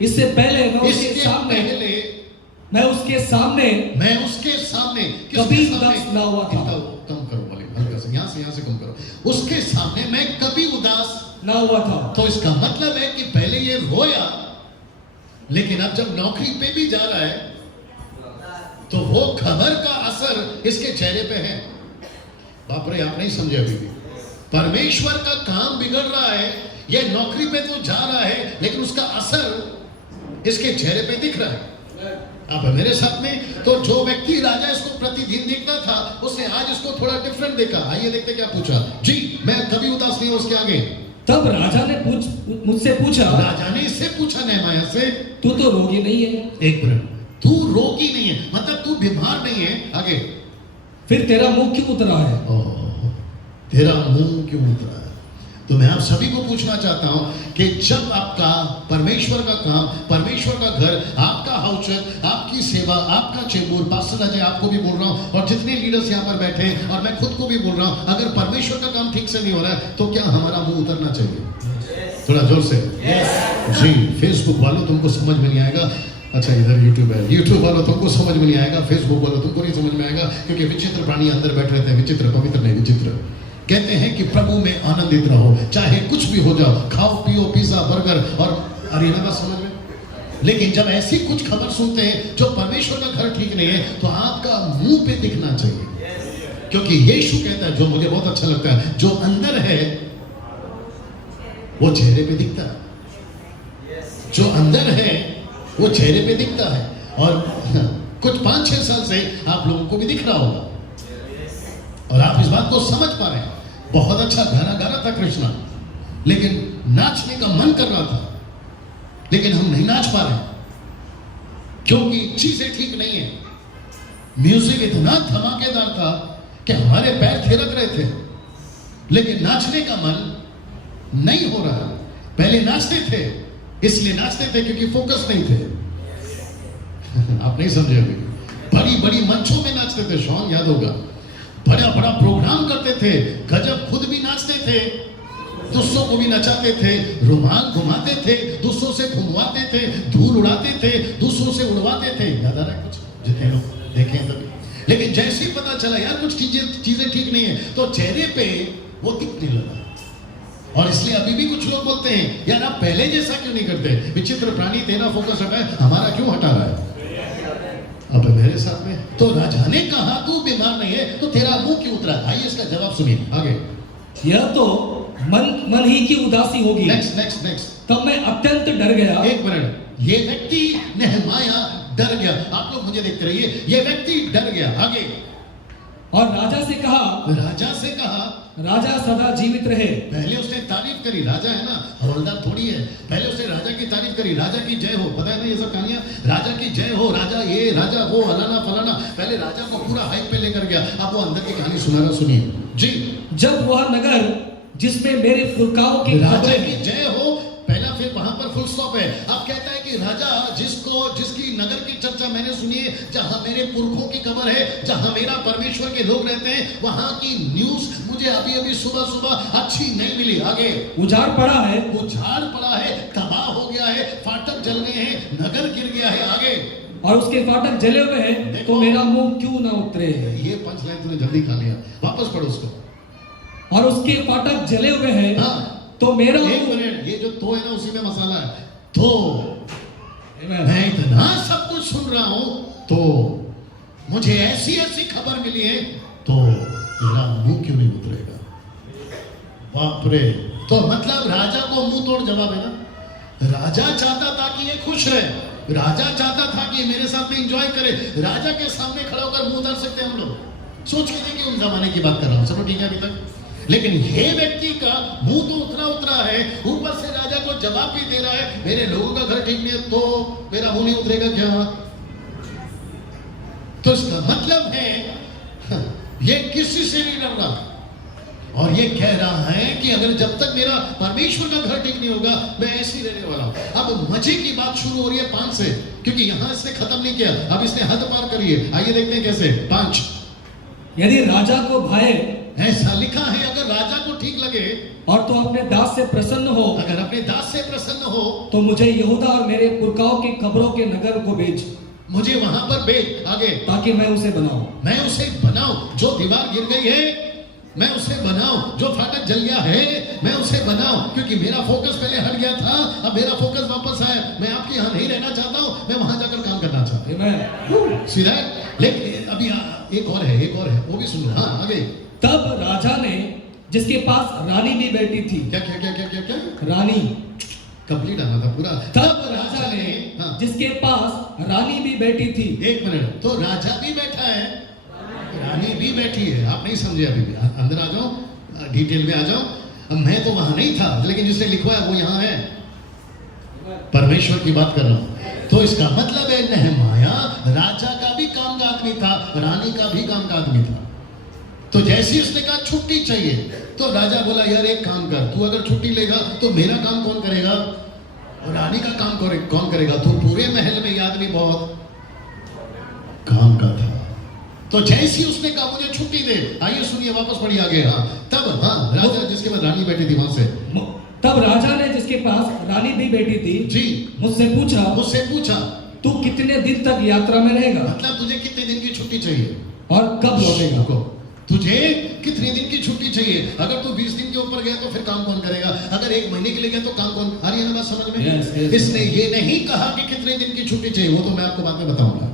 इससे पहले मैं इसके उसके सामने पहले मैं उसके सामने कभी कभी उदास ना हुआ था। कम करो वाले, हल्का से यहाँ से कम करो। उसके सामने मैं कभी उदास ना हुआ था। तो इसका मतलब है कि पहले ये रोया, लेकिन अब जब नौकरी पे भी जा रहा है तो वो खबर का असर इसके चेहरे पे है। बाप रे, आप नहीं समझे अभी भी। परमेश्वर का काम बिगड़ रहा है, ये नौकरी पे तो जा रहा है, लेकिन उसका असर इसके चेहरे पे दिख रहा है। आप है मेरे साथ में। तो जो व्यक्ति राजा इसको प्रतिदिन देखता था, उसने आज इसको थोड़ा डिफरेंट देखा। आइए देखते क्या पूछा। जी, मैं कभी उदास नहीं हूं। उसके आगे तब राजा ने मुझसे पूछा, राजा ने इससे पूछा नेहमाया से, तू तो रोगी नहीं है। एक मिनट, तू रोगी नहीं है मतलब तू बीमार नहीं है। आगे, फिर तेरा मुंह क्यों उतरा है? तेरा मुंह क्यों उतरा है? तो मैं आप सभी को पूछना चाहता हूं कि जब आपका परमेश्वर का काम, परमेश्वर का घर, आपका हाउस चर्च, आपकी सेवा, आपका चेंबूर, पास्टर अजय आपको भी बोल रहा हूं और जितने लीडर्स यहां पर बैठे हैं और मैं खुद को भी बोल रहा हूं, अगर परमेश्वर का काम ठीक से नहीं हो रहा है तो क्या हमारा मुंह उतरना चाहिए? थोड़ा जोर से। जी, फेसबुक वालों तुमको समझ में नहीं आएगा। अच्छा, इधर यूट्यूब है। यूट्यूब वालों तुमको समझ में नहीं आएगा, फेसबुक वालों तुमको नहीं समझ में आएगा, क्योंकि विचित्र प्राणी अंदर बैठ रहते हैं। विचित्र, पवित्र नहीं, विचित्र। कहते हैं कि प्रभु में आनंदित रहो, चाहे कुछ भी हो जाओ, खाओ पियो पिज्जा बर्गर और अरीना का समझ में। लेकिन जब ऐसी कुछ खबर सुनते हैं जो परमेश्वर का घर ठीक नहीं है, तो आपका मुंह पे दिखना चाहिए, क्योंकि यीशु कहता है, जो मुझे बहुत अच्छा लगता है, जो अंदर है वो चेहरे पे दिखता है। जो अंदर है वो चेहरे पे दिखता है। और कुछ 5-6 साल से आप लोगों को भी दिख रहा होगा और आप इस बात को समझ पा रहे हैं। बहुत अच्छा गाना गा रहा था कृष्णा, लेकिन नाचने का मन कर रहा था, लेकिन हम नहीं नाच पा रहे क्योंकि चीजें ठीक नहीं है। म्यूजिक इतना धमाकेदार था कि हमारे पैर थिरक रहे थे, लेकिन नाचने का मन नहीं हो रहा। पहले नाचते थे, इसलिए नाचते थे क्योंकि फोकस नहीं थे। आप नहीं समझे अभी। बड़ी बड़ी मंचों में नाचते थे, शॉन याद होगा। बड़ा बड़ा प्रोग्राम करते थे, गजब, खुद भी नाचते थे, दूसरों को भी नचाते थे, रुमाल घुमाते थे, दूसरों से घुमवाते थे, धूल उड़ाते थे, दूसरों से उड़वाते थे। याद आ रहा है कुछ जितने लोग देखे हैं तभी। लेकिन जैसे ही पता चला यार कुछ चीजें ठीक नहीं है, तो चेहरे पे वो दिखने लगा। और इसलिए अभी भी कुछ लोग बोलते हैं, यार आप पहले जैसा क्यों नहीं करते? विचित्र प्राणी, तेरा फोकस हटा है, हमारा क्यों हटा रहा है? अब मेरे साथ में। तो राजा ने कहा, तू बीमार नहीं है तो तेरा मुंह क्यों उतरा? आइए इसका जवाब सुनिए। आगे, यह तो मन ही की उदासी होगी। नेक्स्ट। तब मैं अत्यंत डर गया। एक मिनट, ये व्यक्ति नेहमाया डर गया। आप लोग मुझे देखते रहिए, ये व्यक्ति डर गया। आगे, और राजा से कहा, राजा सदा जीवित रहे। पहले उसने तारीफ करी, राजा है ना, हवलदार थोड़ी है। पहले उसने राजा की तारीफ करी, राजा की जय हो। पता है ना ये सब कहानियां, राजा की जय हो, राजा ये, राजा वो, फलाना फलाना। पहले राजा को पूरा हाइप पे लेकर गया। अब वो अंदर की कहानी सुनाना, सुनिए जी। जब वह नगर जिसमें मेरे पुरखाओं की राजा की जय हो पहला, फिर वहां पर फुल स्टॉप है। अब कहता है कि राजा जिसकी नगर की चर्चा मैंने सुनी है, जहां मेरे पुरखों की खबर है, जहां मेरा परमेश्वर के लोग रहते हैं, वहां की न्यूज मुझे अभी सुबह अच्छी नहीं मिली। आगे, उजाड़ पड़ा है, तबाह हो गया है, फाटक जल गए हैं, नगर गिर गया है। आगे, और उसके फाटक जले हुए हैं, तो मेरा मुंह क्यों ना उतरे? ये पंच लाइन तूने जल्दी खा लिया, वापस पढ़ो उसको। और उसके फाटक जले हुए हैं, हाँ, तो मेरा एक मिनट, ये जो तो है ना, उसी में मसाला है। तो मैं इतना सब कुछ सुन रहा हूं, तो मुझे ऐसी खबर मिली है, तो मेरा मुंह क्यों नहीं उतरेगा? बाप रे। तो मतलब राजा को मुंह तोड़ जवाब है ना। राजा चाहता था कि ये खुश रहे, राजा चाहता था कि मेरे साथ में एंजॉय करे। राजा के सामने खड़ा होकर मुंह उतार सकते हैं हम लोग? सोच के देखिए, उन जमाने की बात कर रहा हूं, चलो ठीक है अभी तक। लेकिन ये व्यक्ति का मुंह तो उतरा है, ऊपर से राजा को जवाब भी दे रहा है, मेरे लोगों का घर ठीक नहीं है तो मेरा मुंह नहीं उतरेगा क्या? तो इसका मतलब है ये किसी से नहीं डर रहा, और ये कह रहा है कि अगर जब तक मेरा परमेश्वर का घर ठीक नहीं होगा मैं ऐसे ही रहने वाला हूं। अब मजे की बात शुरू हो रही है 5 से, क्योंकि यहां इसने खत्म नहीं किया, अब इसने हद पार करी है। आइए देखते हैं कैसे। 5, यदि राजा को भाए ऐसा लिखा है अगर राजा को ठीक लगे और तो अपने दास से प्रसन्न हो, अगर अपने दास से प्रसन्न हो तो मुझे यहूदा और मेरे पुरखाओं की कब्रों के नगर को भेज, मुझे वहां पर भेज। आगे, ताकि मैं उसे बनाऊं। मैं उसे बनाऊं। जो दीवार गिर गई है मैं उसे बनाऊं, जो फाटक जल गया है मैं उसे बनाऊं, क्योंकि मेरा फोकस पहले हट गया था, अब मेरा फोकस वापस आया। मैं आपके यहाँ नहीं रहना चाहता हूं, मैं वहां जाकर काम करना चाहता हूं। सीधा। लेकिन अभी एक और है, वो भी सुन लो। हाँ आगे। तब राजा ने, जिसके पास रानी भी बैठी थी, क्या क्या क्या क्या क्या क्या रानी कंप्लीट आना था पूरा। तब राजा ने, हाँ। जिसके पास रानी भी बैठी थी। 1 मिनट, तो राजा भी बैठा है, रानी भी बैठी है। आप नहीं समझे अभी भी, अंदर आ जाओ, डिटेल में आ जाओ। अब मैं तो वहां नहीं था, लेकिन जिसने लिखवा है वो यहां है। परमेश्वर की बात कर रहा हूं। तो इसका मतलब है नहमाया राजा का भी काम का आदमी था, रानी का भी काम का आदमी था। तो जैसे उसने कहा छुट्टी चाहिए, तो राजा बोला यार एक काम कर, तू अगर छुट्टी लेगा तो मेरा काम कौन करेगा, रानी का काम कौन करेगा। तो पूरे महल में ये आदमी बहुत काम का था। तो जैसी उसने कहा मुझे छुट्टी दे, आइए सुनिए, वापस पढ़िए आगे। हाँ तब, हाँ राजा जिसके बाद रानी बैठी थी वहां से, तब राजा ने, जिसके पास रानी भी बैठी थी, जी मुझसे पूछा, तू कितने दिन तक यात्रा में रहेगा, मतलब तुझे कितने दिन की छुट्टी चाहिए और कब लौटेगा। को तुझे कितने दिन की छुट्टी चाहिए। अगर तू 20 दिन के ऊपर गया तो फिर काम कौन करेगा, अगर 1 महीने के लिए गया तो काम कौन। आ रही है ना बात समझ में। yes. इसने ये नहीं कहा कि कितने दिन की छुट्टी चाहिए, वो तो मैं आपको बाद में बताऊंगा।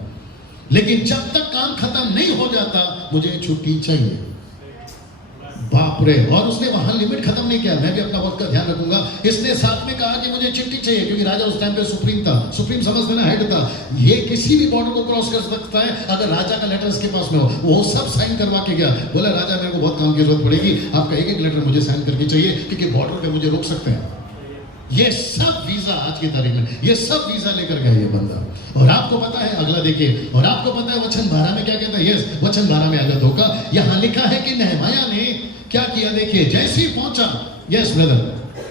लेकिन जब तक काम खत्म नहीं हो जाता मुझे छुट्टी चाहिए। बाप रे। और उसने वहां लिमिट खत्म नहीं किया, मैं भी अपना वक्त का ध्यान रखूंगा। इसने साथ में कहा कि मुझे चिट्ठी चाहिए, क्योंकि राजा उस टाइम पे सुप्रीम था, सुप्रीम समझ लेना हेड था। ये किसी भी बॉर्डर को क्रॉस कर सकता है अगर राजा का लेटर इसके पास में हो। वो सब साइन करवा के गया, बोला राजा मेरे को बहुत काम की जरूरत पड़ेगी, आपका एक लेटर मुझे साइन करके चाहिए, क्योंकि बॉर्डर पे मुझे रोक सकते हैं। ये सब वीजा आज की तारीख में, ये सब वीजा लेकर गया ये बंदा। और आपको पता है, अगला देखिए, और आपको पता है वचन 12 में क्या कहता है। यस, वचन 12 में आगे धोखा यहां लिखा है कि नहमाया ने क्या किया, देखिए जैसे ही पहुंचा। Yes brother.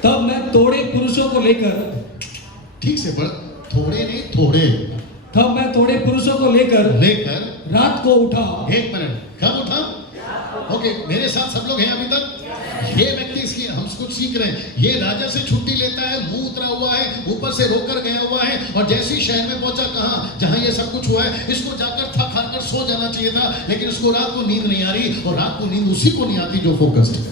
तब मैं थोड़े पुरुषों को लेकर, ठीक से पढ़, थोड़े नहीं थोड़े, तब मैं थोड़े पुरुषों को लेकर रात को उठा। 1 मिनट, कब उठा। ओके, मेरे साथ सब लोग हैं अभी तक। ये व्यक्ति, इसकी हम कुछ सीख रहे हैं। ये राजा से छुट्टी लेता है, मुंह उतरा हुआ है, ऊपर से रोकर गया हुआ है, और जैसे ही शहर में पहुंचा, कहां, जहां ये सब कुछ हुआ है, इसको जाकर थक हार कर सो जाना चाहिए था, लेकिन इसको रात को नींद नहीं आ रही। और रात को नींद उसी को नहीं आती जो फोकस्ड है।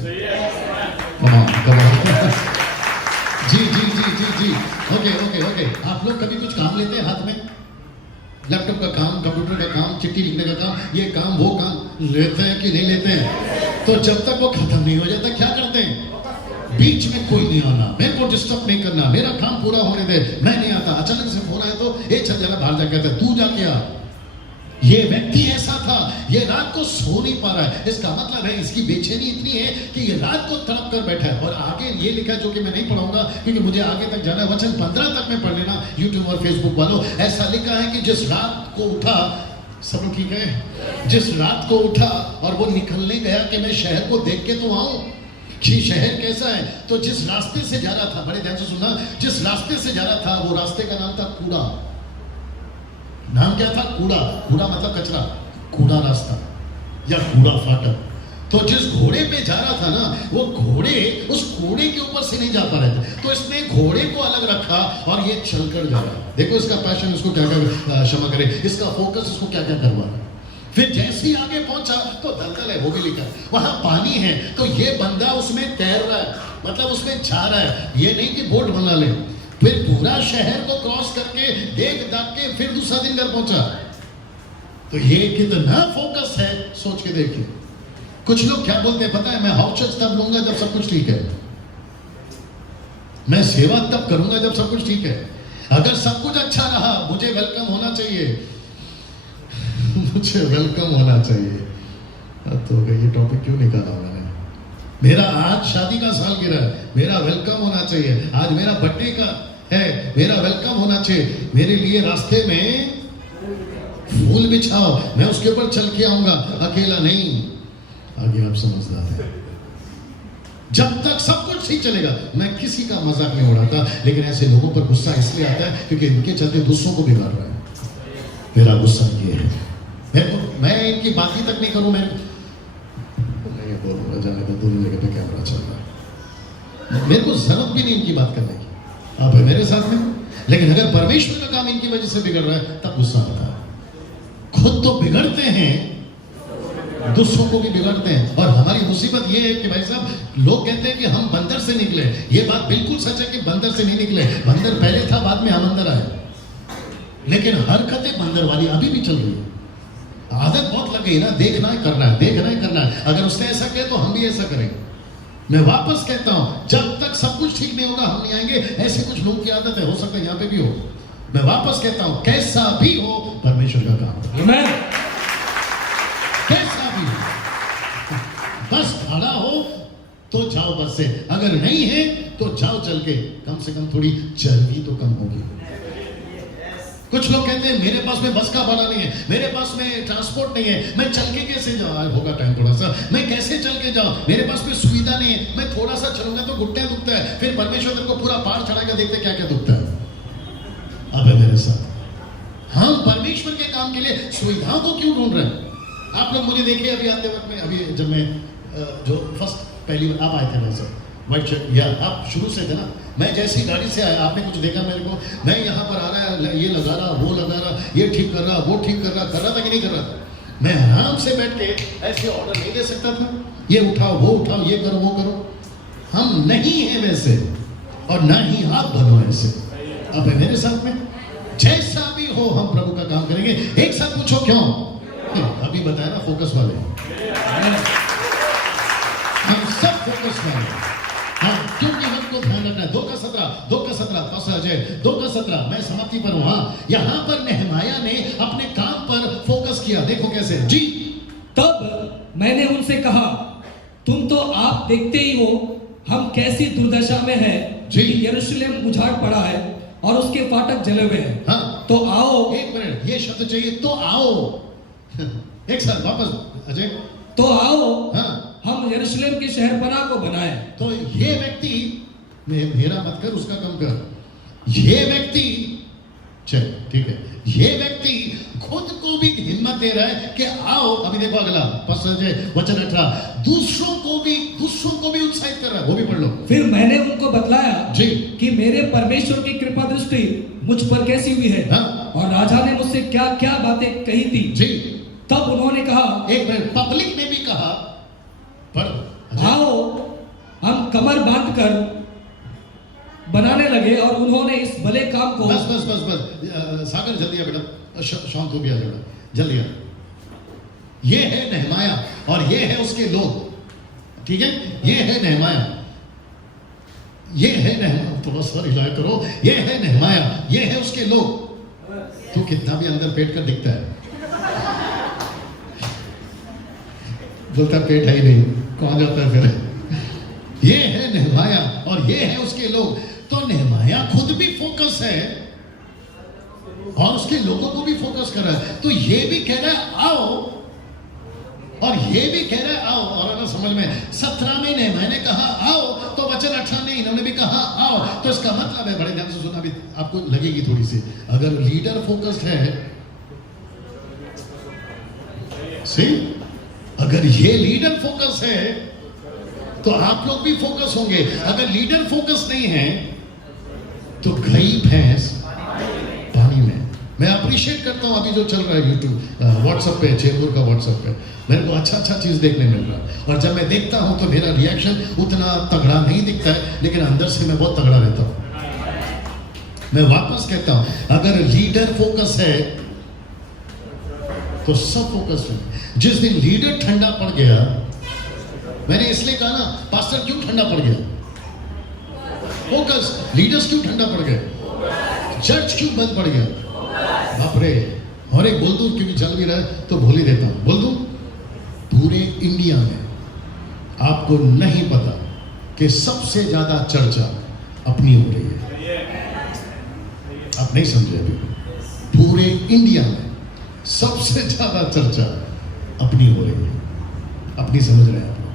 जी। ओके। आप लोग कभी कुछ काम लेते हैं हाथ में, लैपटॉप का काम, कंप्यूटर का काम, चिट्ठी लिखने का काम, ये काम वो काम लेते हैं कि नहीं लेते हैं। तो जब तक वो खत्म नहीं हो जाता क्या करते हैं, बीच में कोई नहीं आना, मेरे को डिस्टर्ब नहीं करना, मेरा काम पूरा होने दे, मैं नहीं आता। अचानक से फोन आया तो चल जरा बाहर जाके आता, तू जाके आ। ये व्यक्ति ऐसा था, ये रात को सो नहीं पा रहा है। इसका मतलब है इसकी बेचैनी इतनी है कि ये रात को तड़प कर बैठा है। और आगे ये लिखा है, जो कि मैं नहीं पढ़ाऊंगा क्योंकि मुझे आगे तक जाना है, वचन 15 तक में पढ़ लेना यूट्यूब और फेसबुक वालों। ऐसा लिखा है कि जिस रात को उठा, सब लोग ठीक है, जिस रात को उठा और वो निकलने गया कि मैं शहर को देख के तो आऊं कि शहर कैसा है। तो जिस रास्ते से जा रहा था, बड़े ध्यान से सुनना, जिस रास्ते से जा रहा था वो रास्ते का नाम था कूड़ा। नाम क्या था, कूड़ा। कूड़ा मतलब कचरा, कूड़ा रास्ता या कूड़ा फाटक। तो जिस घोड़े पे जा रहा था ना, वो घोड़े उस कूड़े के ऊपर से नहीं जा पा रहे थे, तो इसने घोड़े को अलग रखा और ये चलकर जा रहा है। देखो इसका पैशन, इसको क्या क्या क्षमा करे, इसका फोकस इसको क्या क्या करवा रहा है। फिर जैसे ही आगे पहुंचा तो दलदल है, वो भी लिखा, वहां पानी है। तो ये बंदा उसमें तैर रहा है, मतलब उसमें जा रहा है, ये नहीं कि बोट बना ले। फिर पूरा शहर को क्रॉस करके देख दाख के फिर दूसरा दिन घर पहुंचा। तो ये कितना फोकस है, सोच के देखिए। कुछ लोग क्या बोलते हैं पता है, मैं हाउस चर्च तब लूंगा जब सब कुछ ठीक है, मैं सेवा तब करूंगा जब सब कुछ ठीक है, अगर सब कुछ अच्छा रहा मुझे वेलकम होना चाहिए मुझे वेलकम होना चाहिए। तो ये टॉपिक क्यों निकाला मैंने, मेरा आज शादी का सालगिरह है, मेरा वेलकम होना चाहिए, आज मेरा बर्थडे का है, मेरा वेलकम होना चाहिए, मेरे लिए रास्ते में फूल बिछाओ, मैं उसके ऊपर चल के आऊंगा, अकेला नहीं। आगे आप समझदार हैं। जब तक सब कुछ ठीक चलेगा। मैं किसी का मजाक नहीं उड़ाता, लेकिन ऐसे लोगों पर गुस्सा इसलिए आता है क्योंकि इनके चलते दूसरों को बिगाड़ रहा है। मेरा गुस्सा ये है, मैं इनकी बात ही तक नहीं करूं, मैं बोलूंगा जाने तो दोनों जगह पे कैमरा चल रहा है, मेरे को जरूरत भी नहीं इनकी बात करने की। आप है मेरे साथ में, लेकिन अगर परमेश्वर का काम इनकी वजह से बिगड़ रहा है तब गुस्सा आता है। खुद तो बिगड़ते हैं, दूसरों को भी बिगाड़ते हैं। और हमारी मुसीबत ये है कि भाई साहब, लोग कहते हैं कि हम बंदर से निकले। ये बात बिल्कुल सच है कि बंदर से नहीं निकले, बंदर पहले था, बाद में हम अंदर आए, लेकिन हरकतें बंदर वाली अभी भी चल रही है। आदत बहुत लग गई ना, देखना है करना है, देखना है करना है। अगर उसने ऐसा किया तो हम भी ऐसा करेंगे। मैं वापस कहता हूं, जब तक सब कुछ ठीक नहीं होगा हम नहीं आएंगे। ऐसे कुछ लोगों की आदत है, हो सकता है यहां पे भी हो। मैं वापस कहता हूं, कैसा भी हो परमेश्वर का काम, आमेन। कैसा भी हो, बस खड़ा हो तो जाओ बस से, अगर नहीं है तो जाओ चल के, कम से कम थोड़ी चर्बी तो कम होगी। कुछ लोग कहते हैं मेरे पास में बस का भाड़ा नहीं है, मेरे पास में ट्रांसपोर्ट नहीं है, मैं चल के कैसे जाऊं, होगा टाइम थोड़ा सा, मैं कैसे चल के जाऊं, मेरे पास में सुविधा नहीं है, मैं थोड़ा सा चलूंगा तो घुटने दुखता है। फिर परमेश्वर तेरे को पूरा पहाड़ चढ़ाएगा, देखते क्या क्या दुखता है। अब है मेरे साथ, हम परमेश्वर के काम के लिए सुविधाओं को क्यों ढूंढ रहे हैं? आप लोग मुझे देखिए अभी आते वक्त में, अभी जब मैं जो फर्स्ट पहली बार आप आए थे वैसे व्हाइट शर्ट, या आप शुरू से थे ना, मैं जैसी गाड़ी से आया आपने कुछ देखा मेरे को, मैं यहाँ पर आ रहा है, ये लगा रहा, वो लगा रहा, ये ठीक कर रहा, वो ठीक कर रहा था कि नहीं कर रहा था? मैं आराम से बैठ के ऐसे ऑर्डर नहीं दे सकता था, ये उठाओ वो उठाओ, ये करो वो करो। हम नहीं है वैसे, और ना ही आप बनो ऐसे। अब है मेरे साथ में, जैसा भी हो हम प्रभु का काम करेंगे। एक साथ पूछो क्यों? अभी बताया ना, फोकस वाले हम सब फोकस वाले। हाँ, क्योंकि हमको ध्यान रखना है। 2:17 पास्टर अजय, 2:17 मैं समाप्ति पर हूं। हाँ, यहां पर नेहमाया ने अपने काम पर फोकस किया। देखो कैसे जी। तब मैंने उनसे कहा, तुम तो आप देखते ही हो हम कैसी दुर्दशा में है जी। कि यरूशलेम उजाड़ पड़ा है और उसके फाटक जले हुए हैं। हाँ, तो आओ, एक मिनट, ये शब्द चाहिए, तो आओ। एक साथ वापस अजय, तो आओ, हाँ, हम यरूशलेम की शहरपनाह को बनाएं। तो ये व्यक्ति, मेरा मत कर उसका कम कर, ये व्यक्ति, चल ठीक है, ये व्यक्ति खुद को भी हिम्मत दे रहा है कि आओ। अभी देखो अगला वचन 18, दूसरों को भी उत्साहित कर रहा है, वो भी पढ़ लो। फिर मैंने उनको बतलाया जी कि मेरे परमेश्वर की कृपा दृष्टि मुझ पर कैसी हुई है, हाँ। और राजा ने मुझसे क्या क्या बातें कही थी। जी, तब उन्होंने कहा, एक मिनट, पब्लिक ने भी कहा, पर आओ हम कमर बांधकर बनाने लगे, और उन्होंने इस भले काम को। बस सागर जल्दी आ बेटा, शांत हो गया जरा, जल्दी आ। ये है नेहमाया और ये है उसके लोग, ठीक है, ये है नेहमाया, ये है नेहमाया, थोड़ा सा हिलाया करो, ये है नेहमाया, ये है उसके लोग। तू कितना भी अंदर पेट कर दिखता है, बोलता पेट है ही नहीं, कौन जाता है फिर। ये है नेहमाया और ये है उसके लोग। तो नेहमाया खुद भी फोकस है और उसके लोगों को भी फोकस कर रहा है। तो ये भी कह रहा है आओ, और ये भी कह रहा है आओ। और ना समझ में 17 में नेहमाया ने कहा आओ, तो वचन 18 में इन्होंने भी कहा आओ। तो इसका मतलब है, बड़े ध्यान से सुनना, भी आपको लगेगी थोड़ी सी, अगर लीडर फोकस्ड है, सही, अगर ये लीडर फोकस है तो आप लोग भी फोकस होंगे। अगर लीडर फोकस नहीं है तो गई भैंस पानी में। मैं अप्रिशिएट करता हूं अभी जो चल रहा है यूट्यूब, व्हाट्सएप पे, चेंबूर का व्हाट्सएप पे, मेरे को अच्छा चीज देखने मिल रहा है। और जब मैं देखता हूं तो मेरा रिएक्शन उतना तगड़ा नहीं दिखता है, लेकिन अंदर से मैं बहुत तगड़ा रहता हूं। मैं वापस कहता हूं, अगर लीडर फोकस है तो सब फोकस है। जिस दिन लीडर ठंडा पड़ गया, मैंने इसलिए कहा ना, पास्टर क्यों ठंडा पड़ गया? फोकस। लीडर्स क्यों ठंडा पड़ गए? चर्च क्यों बंद पड़ गया? बाप रे। और एक बोल दूं, क्योंकि चल भी रहा है तो बोल ही देता हूं, बोल दूं, पूरे इंडिया में आपको नहीं पता कि सबसे ज्यादा चर्चा अपनी हो रही है। आप नहीं समझे अभी। पूरे इंडिया में सबसे ज्यादा चर्चा अपनी हो रही है। अपनी समझ रहे हैं आप लोग?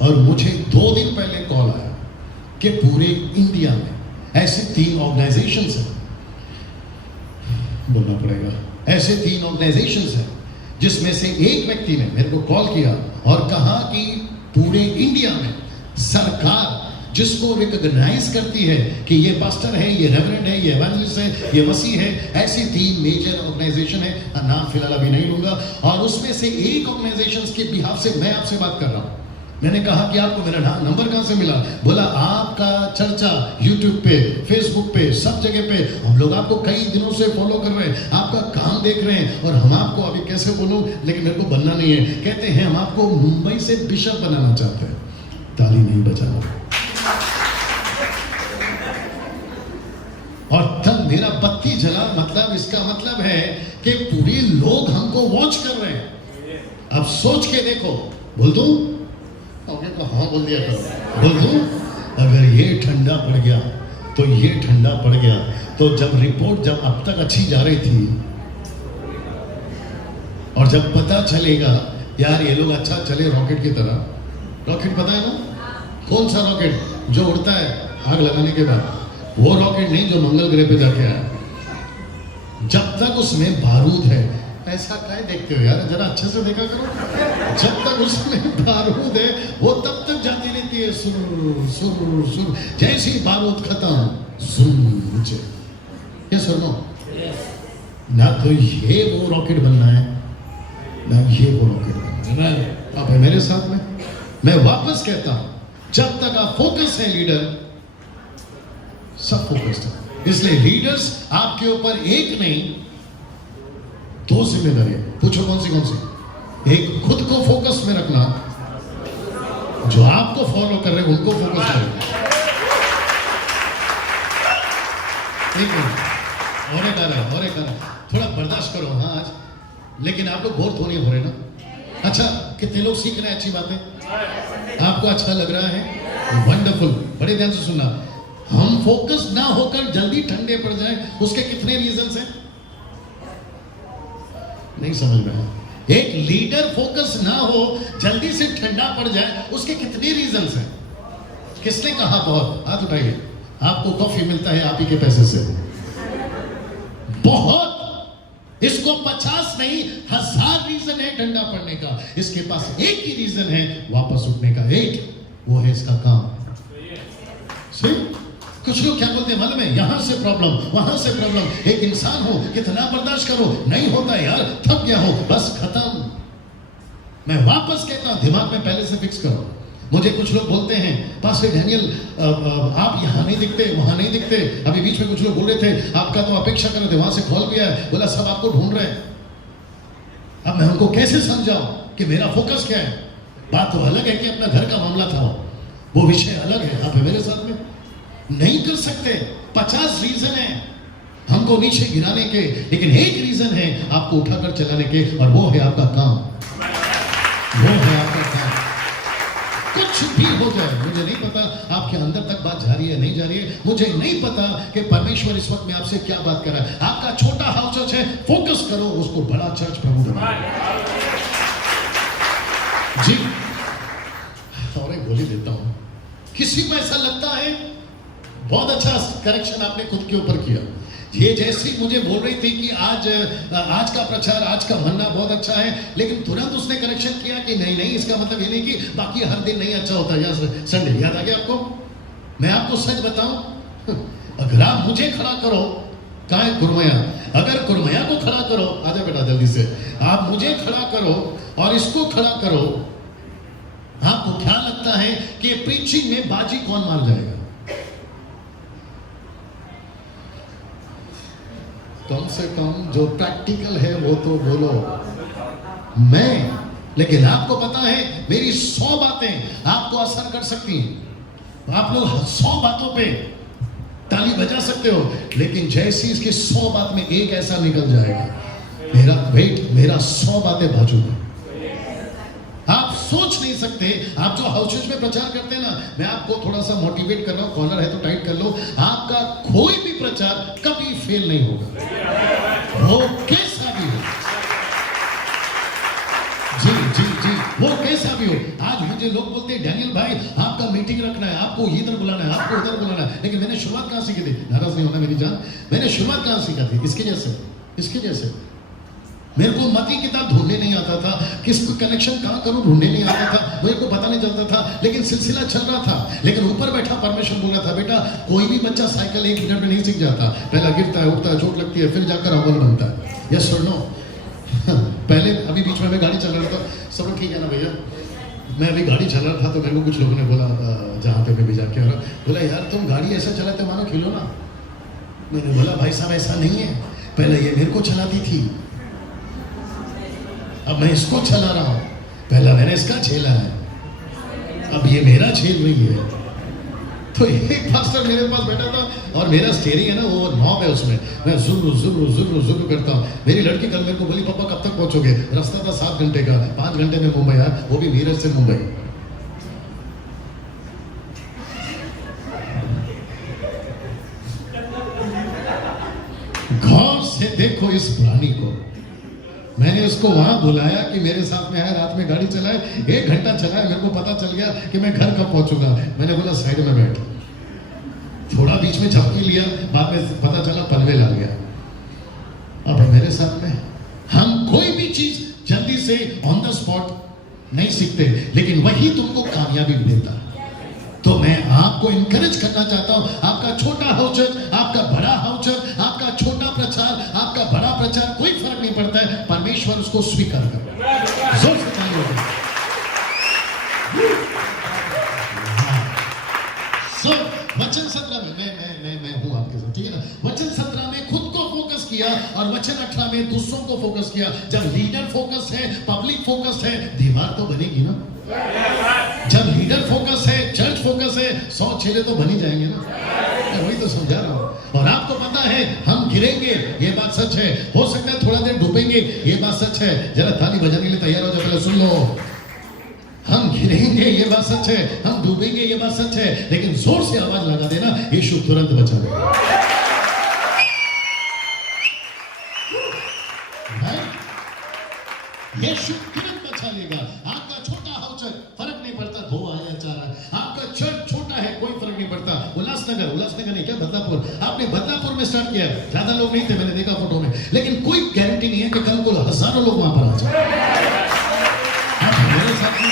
और मुझे 2 दिन पहले कॉल आया कि पूरे इंडिया में ऐसे 3 ऑर्गेनाइजेशंस हैं, बोलना पड़ेगा, ऐसे 3 ऑर्गेनाइजेशंस हैं जिसमें से एक व्यक्ति ने मेरे को कॉल किया और कहा कि पूरे इंडिया में सरकार जिसको रिकॉग्नाइज करती है कि ये पास्टर है, ये रेवरेंड है, ये एवेंजलिस्ट है, ये मसीह है, ऐसी 3 मेजर ऑर्गेनाइजेशन है, नाम फिलहाल अभी नहीं लूंगा, और उसमें से एक ऑर्गेनाइजेशन के बिहाफ से मैं आपसे बात कर रहा हूं। मैंने कहा कि आपको मेरा नंबर कहां से मिला? बोला आपका चर्चा यूट्यूब पे, फेसबुक पे, सब जगह पे हम लोग आपको कई दिनों से फॉलो कर रहे हैं, आपका काम देख रहे हैं, और हम आपको अभी कैसे बोलूं, लेकिन मेरे को बनना नहीं है, कहते हैं हम आपको मुंबई से बिशप बनाना चाहते हैं। ताली नहीं बजाना। और तब मेरा बत्ती जला, मतलब इसका मतलब है कि पूरे लोग हमको वॉच कर रहे हैं। अब सोच के देखो, बोल दूं? हाँ बोल दिया करो, बोल दूं? अगर ये ठंडा पड़ गया तो ये ठंडा पड़ गया, तो जब रिपोर्ट जब अब तक अच्छी जा रही थी और जब पता चलेगा यार ये लोग अच्छा चले रॉकेट की तरह, रॉकेट पता है ना कौन सा रॉकेट जो उड़ता है आग लगाने के बाद, वो रॉकेट नहीं जो मंगल ग्रह पे जाके आया, जब तक उसमें बारूद है, ऐसा काय देखते हो यार, जरा अच्छे से देखा करो, जब तक उसमें बारूद है वो तब तक जाती रहती है, सुर सुर सुर, जैसे ही बारूद खत्म सुन नीचे, ये सुनो ना, तो ये वो रॉकेट बनना है ना ये वो रॉकेट बनना है। आप है मेरे साथ में? मैं वापस कहता हूं, जब तक आप फोकस है लीडर, सब फोकस्ड है। इसलिए लीडर्स आपके ऊपर एक नहीं 2 जिम्मेदारी है। पूछो कौन सी? एक खुद को फोकस में रखना, जो आपको फॉलो कर रहे हैं उनको फोकस करें। एक मिनट और एक आ रहा, थोड़ा बर्दाश्त करो। हाँ आज लेकिन आप लोग बोर तो नहीं हो रहे ना? अच्छा, कितने लोग सीख रहे हैं अच्छी बातें? आपको अच्छा लग रहा है? वंडरफुल। बड़े ध्यान से सुनना, हम फोकस ना होकर जल्दी ठंडे पड़ जाए उसके कितने रीजंस हैं? नहीं समझ में आया। एक लीडर फोकस ना हो जल्दी से ठंडा पड़ जाए उसके कितने रीजंस हैं? किसने कहा? बहुत। हाथ उठाइए। आपको कॉफी मिलता है आप ही के पैसे से, बहुत। इसको 50 नहीं 1000 रीजन है ठंडा पड़ने का, इसके पास एक ही रीजन है वापस उठने का, एक, वो है इसका काम। कुछ लोग क्या बोलते हैं मालूम है? यहां से प्रॉब्लम, वहां से प्रॉब्लम, एक इंसान हो कितना बर्दाश्त करो, नहीं होता यार, थक गया हो, बस खत्म। मैं वापस कहता हूं, दिमाग में पहले से फिक्स करो। मुझे कुछ लोग बोलते हैं पास्टर डैनियल आप यहां नहीं दिखते, वहां नहीं दिखते। अभी बीच में कुछ लोग बोल रहे थे आपका तो अपेक्षा कर रहे थे, वहां से कॉल भी आया, बोला सब आपको ढूंढ रहे हैं। अब मैं उनको कैसे समझाऊं कि मेरा फोकस क्या है? बात तो अलग है कि अपना घर का मामला था, वो विषय अलग है। आप मेरे साथ में नहीं कर सकते। 50 रीजन है हमको नीचे गिराने के, लेकिन एक रीजन है आपको उठाकर चलाने के, और वो है आपका काम। वो है आपका काम। कुछ भी हो जाए, मुझे नहीं पता आपके अंदर तक बात जा रही है नहीं जा रही है, मुझे नहीं पता कि परमेश्वर इस वक्त में आपसे क्या बात कर रहा है। आपका छोटा हाउस चर्च है, फोकस करो उसको बड़ा चर्च प्रभु बनाए। जी, और एक गोली देता हूं। किसी को ऐसा लगता है बहुत अच्छा करेक्शन आपने खुद के ऊपर किया। ये जैसी मुझे बोल रही थी कि आज का प्रचार, आज का मन्ना बहुत अच्छा है, लेकिन तुरंत उसने करेक्शन किया कि नहीं नहीं, इसका मतलब ये नहीं कि बाकी हर दिन नहीं अच्छा होता। यार संडे याद आ गया आपको? मैं आपको सच बताऊं, अगर आप मुझे खड़ा करो, कहाँ है कुरमया? अगर कुरमया को खड़ा करो, आजा बेटा जल्दी से, आप मुझे खड़ा करो और इसको खड़ा करो, आपको क्या लगता है कि प्रीचिंग में बाजी कौन मार जाएगा? कम से कम जो प्रैक्टिकल है वो तो बोलो। मैं, लेकिन आपको पता है मेरी 100 बातें आपको असर कर सकती हैं। आप लोग 100 बातों पे ताली बजा सकते हो, लेकिन जैसी इसकी 100 बात में एक ऐसा निकल जाएगा, मेरा वेट, मेरा 100 बातें बाजू में। आप सोच नहीं सकते। आप जो हाउसेज में प्रचार करते हैं ना, मैं आपको थोड़ा सा मोटिवेट कर रहा हूं, कॉलर है तो टाइट कर लो, आपका कोई भी प्रचार कभी फेल नहीं होगा, वो कैसा भी हो। जी जी जी, वो कैसा भी हो। आज मुझे लोग बोलते हैं डैनियल भाई आपका मीटिंग रखना है, आपको इधर बुलाना है, आपको उधर बुलाना है, लेकिन मैंने शुरुआत कहाँ सीखी थी? नाराज नहीं होना मेरी जान, मैंने शुरुआत कहाँ सीखा थी? इसके जैसे मेरे को मती किताब ढूंढने नहीं आता था, किसको कनेक्शन कहाँ करूं ढूंढने नहीं आता था, मेरे को पता नहीं चलता था, लेकिन सिलसिला चल रहा था। लेकिन ऊपर बैठा परमेश्वर बोल रहा था, बेटा कोई भी बच्चा साइकिल 1 मिनट में नहीं सीख जाता, पहला गिरता है, उठता है, चोट लगती है, फिर जाकर अव्वल बनता है। यस और नो? पहले अभी बीच में मैं गाड़ी चला रहा था, सब लोग ठीक है ना भैया? मैं अभी गाड़ी चला रहा था तो मेरे को कुछ लोगों ने बोला, जहाँ पे मैं भी जाके आ रहा, बोला यार तुम गाड़ी ऐसा चलाते मानो खिलौना। मैंने बोला भाई साहब ऐसा नहीं है, पहले ये मेरे को चलाती थी, अब मैं इसको चला रहा हूं, पहला मैंने इसका झेला है, अब ये मेरा झेल रही है। तो एक पास्टर मेरे पास बैठा था और मेरा स्टीयरिंग है ना वो नॉब है, उसमें मैं जुर्र जुर्र जुर्र जुर्र करता हूँ। मेरी लड़की कल मेरे को बोली पापा कब तक पहुंचोगे? रास्ता था 7 घंटे का, 5 घंटे में मुंबई आया, वो भी नीरज से मुंबई। गौर से देखो इस प्राणी को। मैंने उसको वहां बुलाया कि मेरे साथ में आए, रात में गाड़ी चलाए, 1 घंटा चलाए, मेरे को पता चल गया कि मैं घर कब पहुंचूंगा। मैंने बोला साइड में बैठ, थोड़ा बीच में झपकी लिया, बाद में पता चला पनवेल आ गया। अब मेरे साथ में हम कोई भी चीज जल्दी से ऑन द स्पॉट नहीं सीखते, लेकिन वही तुमको कामयाबी देता है। तो मैं आपको इनकरेज करना चाहता हूं, आपका छोटा हाउचर, आपका बड़ा हाउचर, आपका छोटा प्रचार, आपका बड़ा प्रचार, कोई फर्क नहीं पड़ता है, परमेश्वर उसको स्वीकार कर। जोर से ताली हो। सो वचन 17 में मैं हूं आपके साथ, ठीक है ना? वचन 17 में खुद को फोकस किया और वचन 18 में दूसरों को फोकस किया। जब लीडर फोकस है, पब्लिक फोकस है, दीवार तो बनेगी ना। जब लीडर फोकस है, चर्च फोकस है, 100 चेहरे तो बन ही जाएंगे ना। मैं वही तो समझा रहा हूं। और आपको पता है हम गिरेंगे, ये बात सच है। हो सकता है थोड़ा देर डूबेंगे, ये बात सच है। जरा ताली बजाने के लिए तैयार हो जाओ, पहले सुन लो। हम गिरेंगे, ये बात सच है, हम डूबेंगे, ये बात सच है, लेकिन जोर से आवाज लगा देना, यीशु तुरंत बचा लेगा। यीशु तुरंत बचा लेगा। आपका छोटा हाउचर फर्क नहीं पड़ता, 2 आया 4 आया, आपका चर्च छोटा है, कोई फर्क नहीं पड़ता। उल्लासनगर नहीं क्या, बदलापुर, आपने बदलापुर में स्टार्ट किया, ज्यादा लोग नहीं थे, मैंने देखा फोटो में, लेकिन कोई गारंटी नहीं है कि कल को हजारों लोग वहां पर आ जाए। आप मेरे साथ में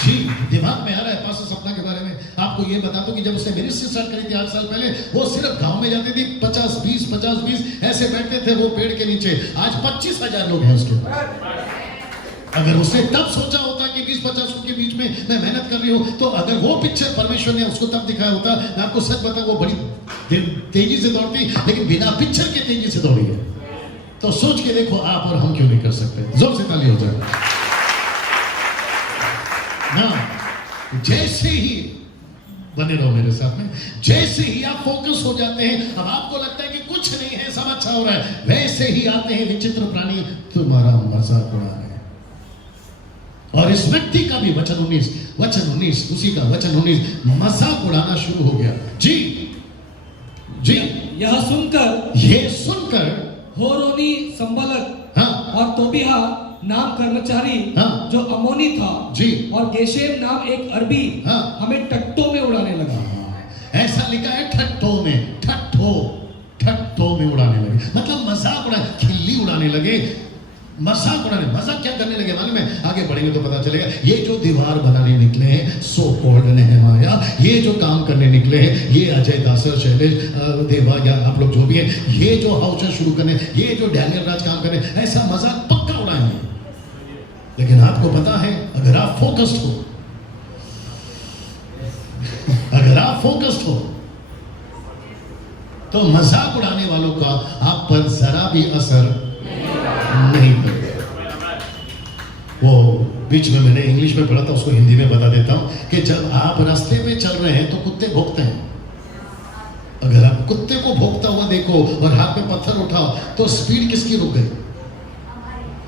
जी दिमाग में आ रहा है पास्टर सपना के बारे में। आपको ये बता दूं कि जब उसने मिनिस्ट्री स्टार्ट करी थी 8 साल पहले, वो सिर्फ गांव में जाती थी, 50-20 ऐसे बैठते थे वो पेड़ के नीचे। आज 25,000 लोग हैं उसके पास। अगर उसने तब सोचा होता कि 20-50 के बीच में मैं मेहनत कर रही हूं, तो अगर वो पिक्चर परमेश्वर ने उसको तब दिखाया होता, मैं आपको सच बताऊं वो बड़ी तेजी से दौड़ती, लेकिन बिना पिक्चर के तेजी से दौड़ी है। तो सोच के देखो आप और हम क्यों नहीं कर सकते। जोर से ताली हो जाए ना। जैसे ही बने रहो मेरे साथ में, जैसे ही आप फोकस हो जाते हैं, अब आपको लगता है कि कुछ नहीं है, सब अच्छा हो रहा है, वैसे ही आते हैं विचित्र प्राणी तुम्हारा मजाक उड़ा रहे हैं। और इस व्यक्ति का भी वचन 19 उसी का वचन 19 मजाक उड़ाना शुरू हो गया। जी यह सुनकर होरोनी संबलक हाँ और तोबिहा नाम कर्मचारी हाँ, जो अमोनी था जी, और गेशेम नाम एक अरबी हाँ, हमें टट्टों में उड़ाने लगा। ऐसा लिखा है ठट्ठों में उड़ाने लगे, मतलब मजाक उड़ा, खिल्ली उड़ाने लगे, मजाक क्या करने लगे मालूम है? आगे बढ़ेंगे तो पता चलेगा। ये जो दीवार बनाने निकले हैं सो कॉल्ड नेहमाया, ये जो काम करने निकले हैं, ये अजय दासर, शैलेश देवा या आप लोग जो भी हैं, ये जो हाउचर शुरू करने, ये जो डैनियल राज काम करने, ऐसा मजाक पक्का उड़ाएंगे। लेकिन आपको पता है अगर आप फोकस्ड हो तो मजाक उड़ाने वालों का आप पर जरा भी असर नहीं पड़ेगा। वो बीच में मैंने इंग्लिश में पढ़ा था, उसको हिंदी में बता देता हूं कि जब आप रास्ते में चल रहे हैं तो कुत्ते भौंकते हैं। अगर आप कुत्ते को भौंकता हुआ देखो और हाथ में पत्थर उठाओ तो स्पीड किसकी रुक गई?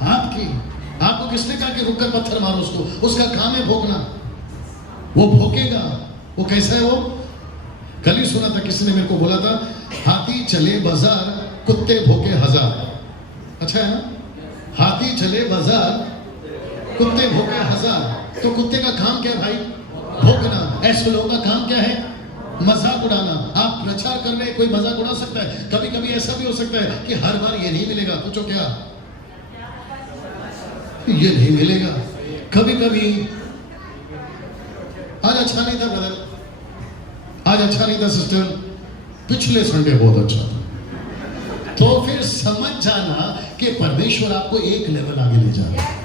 आपकी। आपको किसने कहा कि रुककर पत्थर मारो उसको? उसका काम है भौंकना, वो भौंकेगा। वो कैसा है? वो कल ही सुना था, किसी ने मेरे को बोला था, हाथी चले बाजार कुत्ते भौंके 1000। अच्छा है ना? हाथी चले बाजार कुत्ते भोगे 1000, तो कुत्ते का काम क्या भाई? भोगना। ऐसे लोगों का काम क्या है? मजाक उड़ाना। आप प्रचार कर रहे हैं, कोई मजाक उड़ा सकता है। कभी कभी ऐसा भी हो सकता है कि हर बार ये नहीं मिलेगा। पूछो क्या? ये नहीं मिलेगा। कभी कभी आज अच्छा नहीं था ब्रदर, आज अच्छा नहीं था सिस्टर, पिछले संडे बहुत अच्छा था। तो फिर समझ जाना कि परमेश्वर आपको एक लेवल आगे ले जा रहा है।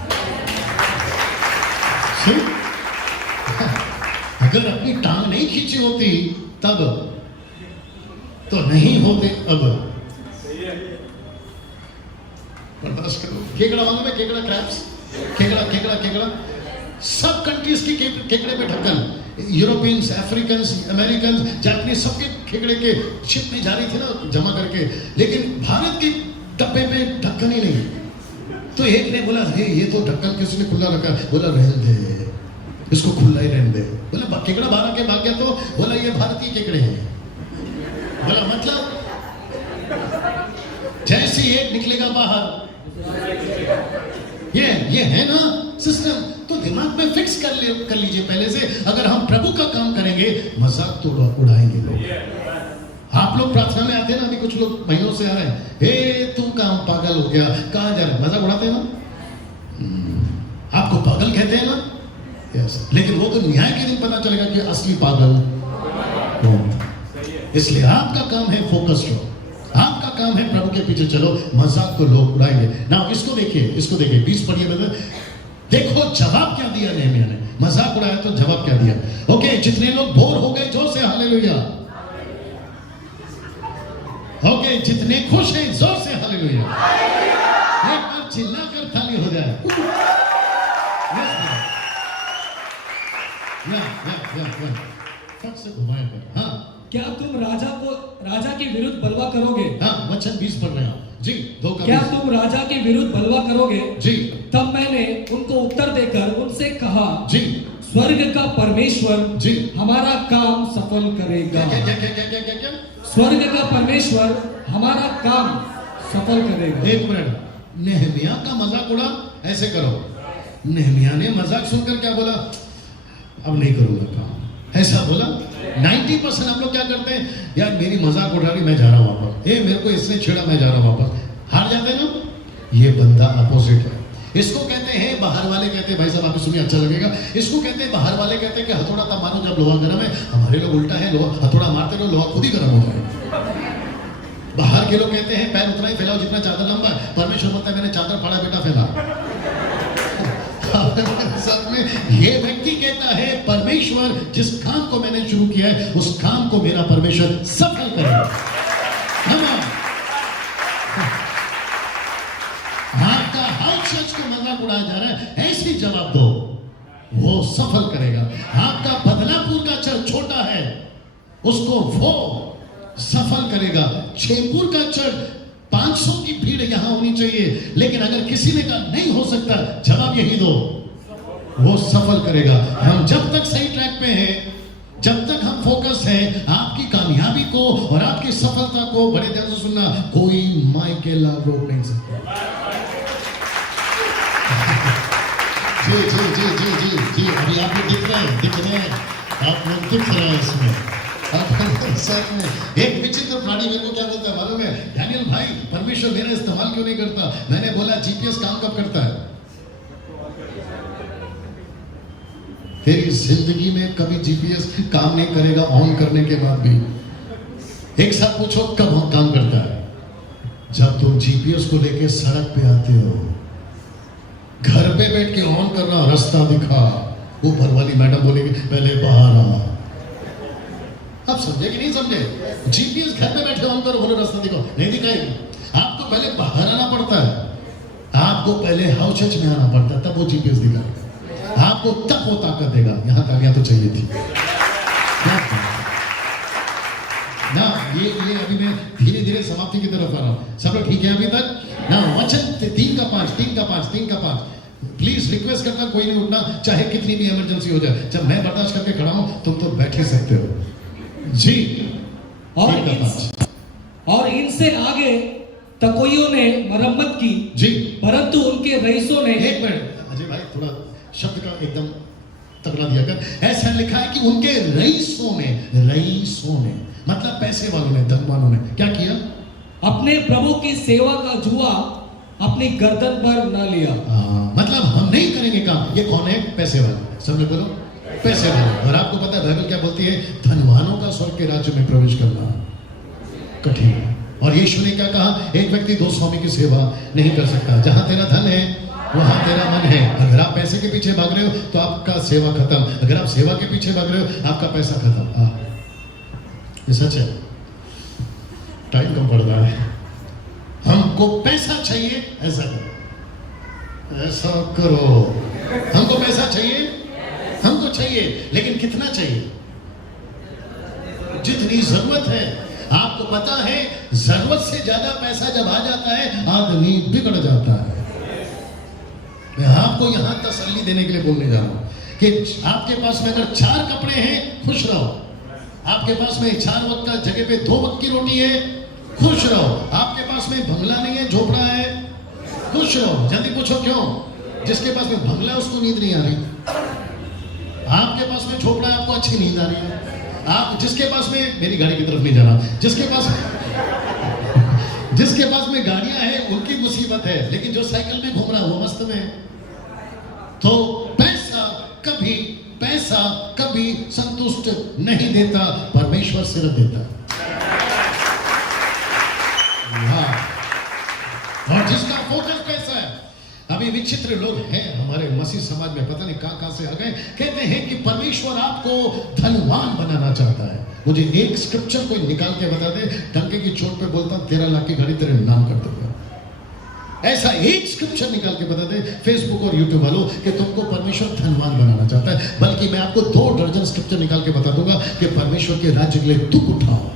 अगर अपनी टांग नहीं खींची होती तब तो नहीं होते। अब बर्दाश्त करो। केकड़ा मालूम है? केकड़ा क्रैब्स, केकड़ा केकड़ा केकड़ा, सब कंट्रीज की केकड़े पे ढक्कन। यूरोपियंस, अफ्रीकन्स, अमेरिकन, जापानीज, सबके केकड़े के शिप में जा रही थी ना जमा करके, लेकिन भारत के डब्बे पे ढक्कन ही नहीं। तो एक ने बोला, हे ये तो ढक्कन किसने खुला रखा? बोला रहने दे, इसको खुला ही रहने दे। बोला केकड़ा बाहर आके भाग गया तो बोला ये भारतीय केकड़े हैं। बोला मतलब जैसे एक निकलेगा बाहर, ये है ना सिस्टम। तो दिमाग में फिक्स कर लीजिए पहले से। अगर हम प्रभु का काम करेंगे, मजाक तो उड़ाएंगे लोग। आप लोग प्रार्थना में आते हैं ना, अभी कुछ लोग महीनों से आ रहे हैं, हे तू काम पागल हो गया, कहां जा रहे? मजाक उड़ाते हैं ना, आपको पागल कहते हैं ना। यस, लेकिन वो तो न्याय के दिन पता चलेगा कि असली पागल कौन। इसलिए आपका काम है फोकस रहो, आपका काम है प्रभु के पीछे चलो। मजाक को लोग उड़ाएंगे ना। इसको देखिए, इसको देखिए, 20 पढ़िए ब्रदर। देखो जवाब क्या दिया नेहमिया ने। मजाक उड़ाया तो जवाब क्या दिया? ओके, जितने लोग बोर हो गए जोर से हालेलुया। ओके, जितने खुश हैं जोर से हालेलुया। एक बार चिल्लाकर ताली हो जाए। से घुमाए पर। हाँ, क्या तुम राजा के विरुद्ध बलवा करोगे? हाँ, वचन 20 पढ़ रहे हैं जी। 2 का क्या तुम राजा के विरुद्ध बलवा करोगे? जी। तब मैंने उनको उत्तर देकर उनसे कहा, जी, स्वर्ग का परमेश्वर जी हमारा काम सफल करेगा। क्या क्या क्या क्या क्या क्या क्या? स्वर्ग का परमेश्वर हमारा काम सफल करेगा। एक मिनट, नेहमिया का मजाक उड़ा। ऐसे करो, नेहमिया ने मजाक सुनकर क्या बोला? अब नहीं करूंगा काम, ऐसा बोला। 90% आप लोग क्या करते हैं? यार मेरी मजाक उड़ा रही, मैं जा रहा हूं वापस। मेरे को इसने छेड़ा, मैं जा रहा हूं वापस। हार जाते हैं ना। ये बंदा अपोजिट है। इसको कहते हैं, बाहर वाले कहते हैं, भाई साहब आपको सुनिए अच्छा लगेगा, इसको कहते हैं, बाहर वाले कहते हैं कि हथौड़ा तब मारो जब लोहा गर्म है। हमारे लोग उल्टा है, लोहा हथौड़ा मारते रहो, लोहा खुद ही गर्म हो जाए। बाहर के लोग कहते हैं पैर उतना ही फैलाओ जितना चादर लंबा है। परमेश्वर बोलता है मैंने चादर फाड़ा बेटा फैला। सब में ये व्यक्ति कहता है परमेश्वर जिस काम को मैंने शुरू किया है उस काम को मेरा परमेश्वर सफल करेगा। आपका हर चीज को मजाक उड़ाया जा रहा है, ऐसे जवाब दो, वो सफल करेगा। आपका बदलापुर का चर्च छोटा है, उसको वो सफल करेगा। छेपुर का चर्च 500 की भीड़ यहां होनी चाहिए, लेकिन अगर किसी ने कहा नहीं हो सकता, जवाब यही दो, वो सफल करेगा। हम जब तक सही ट्रैक पे हैं, जब तक हम फोकस हैं, आपकी कामयाबी को और आपकी सफलता को बड़े ध्यान से सुनना, कोई माइकेल रोक नहीं सकता। जी जी जी जी जी जी अभी आप लोग दिख रहे हैं, आप लोग दिख रहे हैं इसमें। सर में एक विचित्र प्राणी मेरे को क्या बोलता है मालूम है? डैनियल भाई, परमेश्वर मेरा इस्तेमाल क्यों नहीं करता? मैंने बोला जीपीएस काम कब करता है? तेरी जिंदगी में कभी जीपीएस काम नहीं करेगा ऑन करने के बाद भी। एक साथ पूछो कब काम करता है? जब तुम जीपीएस को लेके सड़क पे आते हो, घर पे बैठ के ऑन करना, रास्ता दिखा, ऊपर वाली मैडम बोलेगी पहले बाहर आ। आप समझे कि नहीं समझे? जीपीएस घर पे बैठे ऑन करो, बोलो रास्ता दिखाओ, नहीं दिखाएगी। आपको पहले बाहर आना पड़ता है, आपको पहले हाउस चर्च में आना पड़ता है, तब वो जीपीएस दिखाएगा। आपको तब वो ताकत देगा। यहां ताकत तो चाहिए थी ना। ये अभी मैं धीरे धीरे समाप्ति की तरफ आ रहा हूं। सब लोग ठीक है अभी तक ना? वचन 3 का 5 प्लीज रिक्वेस्ट करना, कोई नहीं उठना, चाहे कितनी भी इमरजेंसी हो जाए। जब मैं बर्दाश्त करके खड़ा हूं, तुम तो बैठ ही सकते हो जी। और इनसे आगे तकोइयों ने मरम्मत की जी, परंतु उनके रईसों ने। एक मिनट अजय भाई, थोड़ा शब्द का एकदम तगड़ा दिया कर। ऐसा लिखा है कि उनके रईसों ने मतलब पैसे वालों ने, धनवानों ने क्या किया? अपने प्रभु की सेवा का जुआ अपनी गर्दन पर ना लिया। मतलब हम नहीं करेंगे काम। ये कौन है? पैसे वाले। सब लोग बोलो पैसे वाले। और आपको पता है बाइबल क्या बोलती है? धनवानों का स्वर्ग के राज्य में प्रवेश करना कठिन है। और यीशु ने क्या कहा? एक व्यक्ति दो स्वामी की सेवा नहीं कर सकता। जहां तेरा धन है वहां तेरा मन है। अगर आप पैसे के पीछे भाग रहे हो तो आपका सेवा खत्म। अगर आप सेवा के पीछे भाग रहे हो आपका पैसा खत्म। ये सच है। टाइम कम पड़ रहा है। हमको पैसा चाहिए, ऐसा करो, ऐसा करो। हमको पैसा चाहिए, हमको चाहिए, लेकिन कितना चाहिए? जितनी जरूरत है। आपको पता है जरूरत से ज्यादा पैसा जब आ जाता है आदमी बिगड़ जाता है। मैं आपको यहां तसल्ली देने के लिए बोलने जा रहा हूं कि आपके पास में अगर 4 कपड़े हैं, खुश रहो। आपके पास में 4 वक्त का जगह पे 2 वक्त की रोटी है, खुश रहो। आपके पास में बंगला नहीं है, झोपड़ा है, खुश रहो। जल्दी पूछो क्यों? जिसके पास में बंगला है उसको नींद नहीं आ रही। आपके पास में झोपड़ा है, आपको अच्छी नींद आ रही है। आप जिसके पास में, मेरी गाड़ी की तरफ नहीं जाना, जिसके पास में गाड़ियां हैं उनकी मुसीबत है, लेकिन जो साइकिल में घूम रहा है वो मस्त में है। तो पैसा कभी संतुष्ट नहीं देता, परमेश्वर सिर्फ देता है। और जिसका फोकस पैसा है। अभी विचित्र लोग हैं हमारे मसीह समाज में, पता नहीं कहां से आ गए। कहते हैं कि परमेश्वर आपको धनवान बनाना चाहता है। मुझे एक स्क्रिप्चर कोई निकाल के बता दे, डंके की चोट पे बोलता 13 लाख की गाड़ी तेरे नाम कर दूंगा। ऐसा एक स्क्रिप्चर निकाल के बता दे फेसबुक और यूट्यूब वालों कि तुमको परमेश्वर धनवान बनाना चाहता है। बल्कि मैं आपको 2 दर्जन स्क्रिप्चर निकाल के बता दूंगा कि परमेश्वर के राज्य के लिए दुख उठाओ।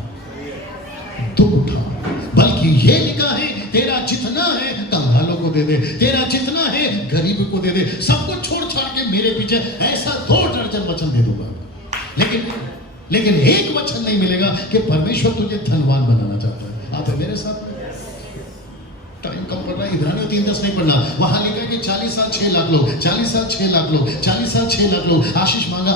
बल्कि ये लिखा है तेरा जितना है कंगालों को दे दे, तेरा जितना है गरीब को दे दे, सब कुछ छोड़ छाड़ के मेरे पीछे। ऐसा 2 दर्जन वचन दे दूंगा, लेकिन एक वचन नहीं मिलेगा कि परमेश्वर तुझे धनवान बनाना चाहता है। आप है मेरे साथ? टाइम कम पड़ रहा है। इब्रानियों 3:10 नहीं पढ़ना। वहां लिखा है कि 40 साल 6 लाख लोग, 40 साल 6 लाख लोग, 40 साल 6 लाख लोग। आशीष मांगा,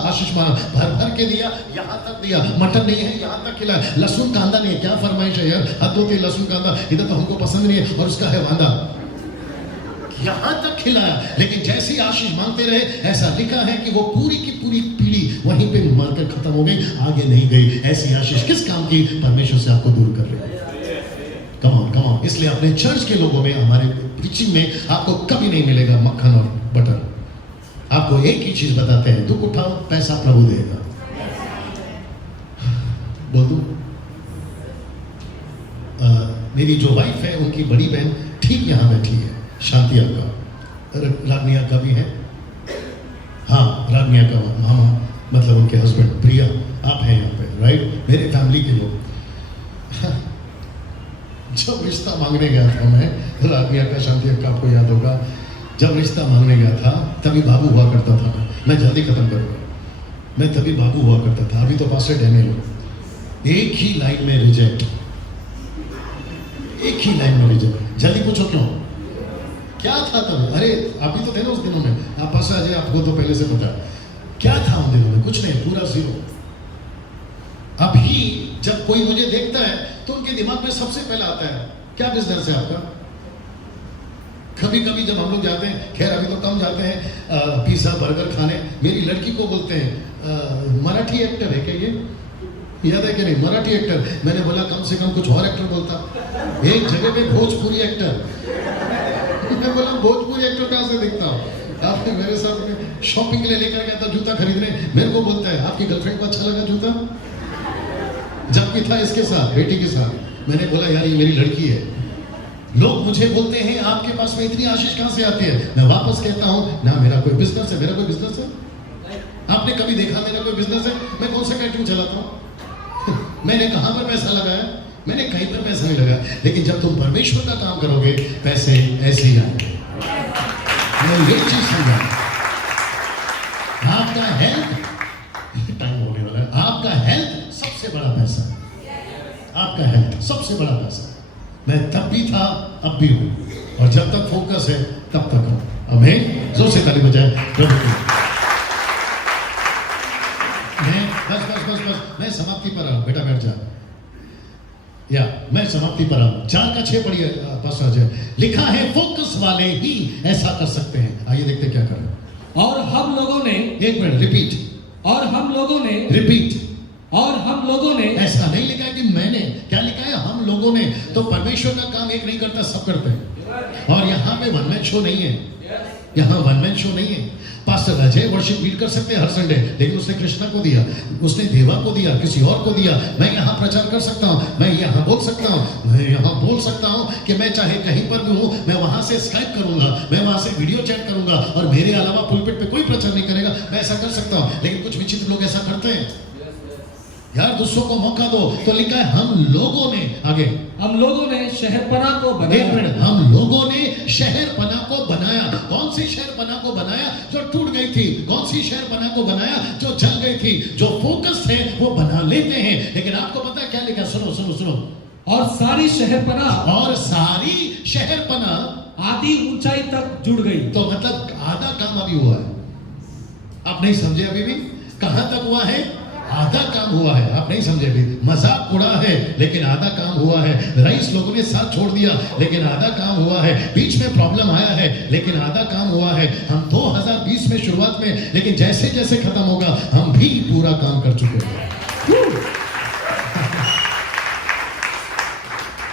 भर भर के दिया, यहां तक दिया। मटन नहीं है, यहां तक खिलाया। लहसुन कांदा नहीं है, क्या फरमाइश है यार? हद होती है लहसुन कांदा, इधर तो हमको पसंद नहीं है और उसका है वांदा। यहां तक खिलाया, लेकिन जैसी आशीष मांगते रहे, ऐसा लिखा है कि वो पूरी की पूरी पीढ़ी वहीं पे मरकर खत्म हो गई, आगे नहीं गई। ऐसी आशीष किस काम की? परमेश्वर से आपको दूर कर रही है। Come on. इसलिए अपने चर्च के लोगों में, हमारे प्रीचिंग में आपको कभी नहीं मिलेगा मक्खन और बटर। आपको एक ही चीज बताते हैं, दुख उठाओ, पैसा प्रभु देगा। बोल दूं? मेरी जो वाइफ है उनकी बड़ी बहन ठीक यहां बैठी है, शांति अक्का, रागनिया का भी है। हाँ, रागनिया का मामा, मतलब उनके हस्बैंड प्रिया, आप हैं यहाँ पे, राइट? मेरे फैमिली के लोग। जब रिश्ता मांगने गया था मैं, रागनिया का, शांति अक्का आपको याद होगा, जब रिश्ता मांगने गया था तभी बाबू हुआ करता था। मैं जल्दी खत्म करूंगा। मैं तभी बाबू हुआ करता था, अभी तो पास्टर डैनियल हो। एक ही लाइन में रिजेक्ट, एक ही लाइन में रिजेक्ट। जल्दी पूछो क्यों? क्या था तब? अरे अभी तो थे ना उस दिनों में, आप पास आ जाए, आपको तो पहले से पता। क्या था उन दिनों में? कुछ नहीं, पूरा 0। अभी जब कोई मुझे देखता है तो उनके दिमाग में सबसे पहले आता है क्या बिजनेस है आपका। कभी कभी जब हम लोग जाते हैं, खैर अभी तो कम जाते हैं, पिज्जा बर्गर खाने, मेरी लड़की को बोलते हैं मराठी एक्टर है क्या ये? याद है कि नहीं? मराठी एक्टर। मैंने बोला कम से कम कुछ और एक्टर बोलता। एक जगह पे भोजपुरी एक्टर। मैं बोला भोजपुरी एक्टर कहां से दिखता हूँ? आपने मेरे साथ शॉपिंग के लिए लेकर गया था जूता खरीदने, मेरे को बोलता है आपकी गर्लफ्रेंड को अच्छा लगा जूता? जब भी था इसके साथ, बेटी के साथ। मैंने बोला यार ये मेरी लड़की है। लोग मुझे बोलते हैं आपके पास में इतनी आशीष कहां से आती है? मैं वापस कहता हूं ना, मेरा कोई बिजनेस है। मेरा कोई बिजनेस है? आपने कभी देखा मेरा कोई बिजनेस है? मैं कौन सा कैटरिंग चलाता हूं? मैंने कहां पर पैसा लगाया? मैंने कहीं पर पैसा नहीं लगाया। लेकिन जब तुम परमेश्वर का काम करोगे, पैसे ऐसे ही आएंगे। मैं ये चीज समझा। आपका हेल्थ, टाइम होने वाला है, आपका हेल्थ सबसे बड़ा पैसा है। आपका हेल्थ सबसे बड़ा पैसा। मैं तब भी था, अब भी हूं, और जब तक फोकस है तब तक हूं। हमें जोर से ताली बजाए प्रभु की। मैं बस मैं समाप्ति पर आ, बेटा बैठ जा। या मैं समाप्ति पर आऊं। 4:6 पढ़िए पास्टर अजय। लिखा है फोकस वाले ही ऐसा कर सकते हैं। आइए देखते क्या कर रहे हैं। और हम लोगों ने, एक मिनट रिपीट, और हम लोगों ने, रिपीट। और हम लोगों ने, ऐसा नहीं लिखा है कि मैंने, क्या लिखा है हम लोगों ने। तो परमेश्वर का काम एक नहीं करता, सब करते हैं। और यहाँ पे वन मैन शो नहीं है, यहाँ वन मैन शो नहीं है। पास्टर अजय वर्शिप लीड कर सकते हैं हर संडे, लेकिन उसने कृष्णा को दिया, उसने देवा को दिया, किसी और को दिया। मैं यहाँ प्रचार कर सकता हूँ, मैं यहाँ बोल सकता हूँ, मैं यहाँ बोल सकता हूँ कि मैं चाहे कहीं पर भी हूँ, मैं वहाँ से स्काइप करूंगा, मैं वहाँ से वीडियो चैट करूंगा, और मेरे अलावा पुलपिट पे कोई प्रचार नहीं करेगा। मैं ऐसा कर सकता हूँ। लेकिन कुछ विचित्र लोग ऐसा करते हैं। यार दूसरों को मौका दो। तो लिखा है हम लोगों ने, आगे, हम लोगों ने शहरपना को एक बनाया। मिनट, हम लोगों ने शहरपना को बनाया। कौन सी शहरपना को बनाया? जो टूट गई थी। कौन सी शहरपना को बनाया? जो जल गई थी। जो फोकस थे वो बना लेते हैं। लेकिन आपको पता है क्या लिखा? सुनो सुनो सुनो। और सारी शहरपना, और सारी शहरपना आधी ऊंचाई तक जुड़ गई। तो मतलब आधा काम अभी हुआ है। आप नहीं समझे अभी भी? कहां तक हुआ है? आधा काम हुआ है। आप नहीं समझे अभी। मजाक उड़ा है लेकिन आधा काम हुआ है। रईस लोगों ने साथ छोड़ दिया लेकिन आधा काम हुआ है। बीच में प्रॉब्लम आया है लेकिन आधा काम हुआ है। हम 2020 में शुरुआत में, लेकिन जैसे जैसे खत्म होगा हम भी पूरा काम कर चुके हैं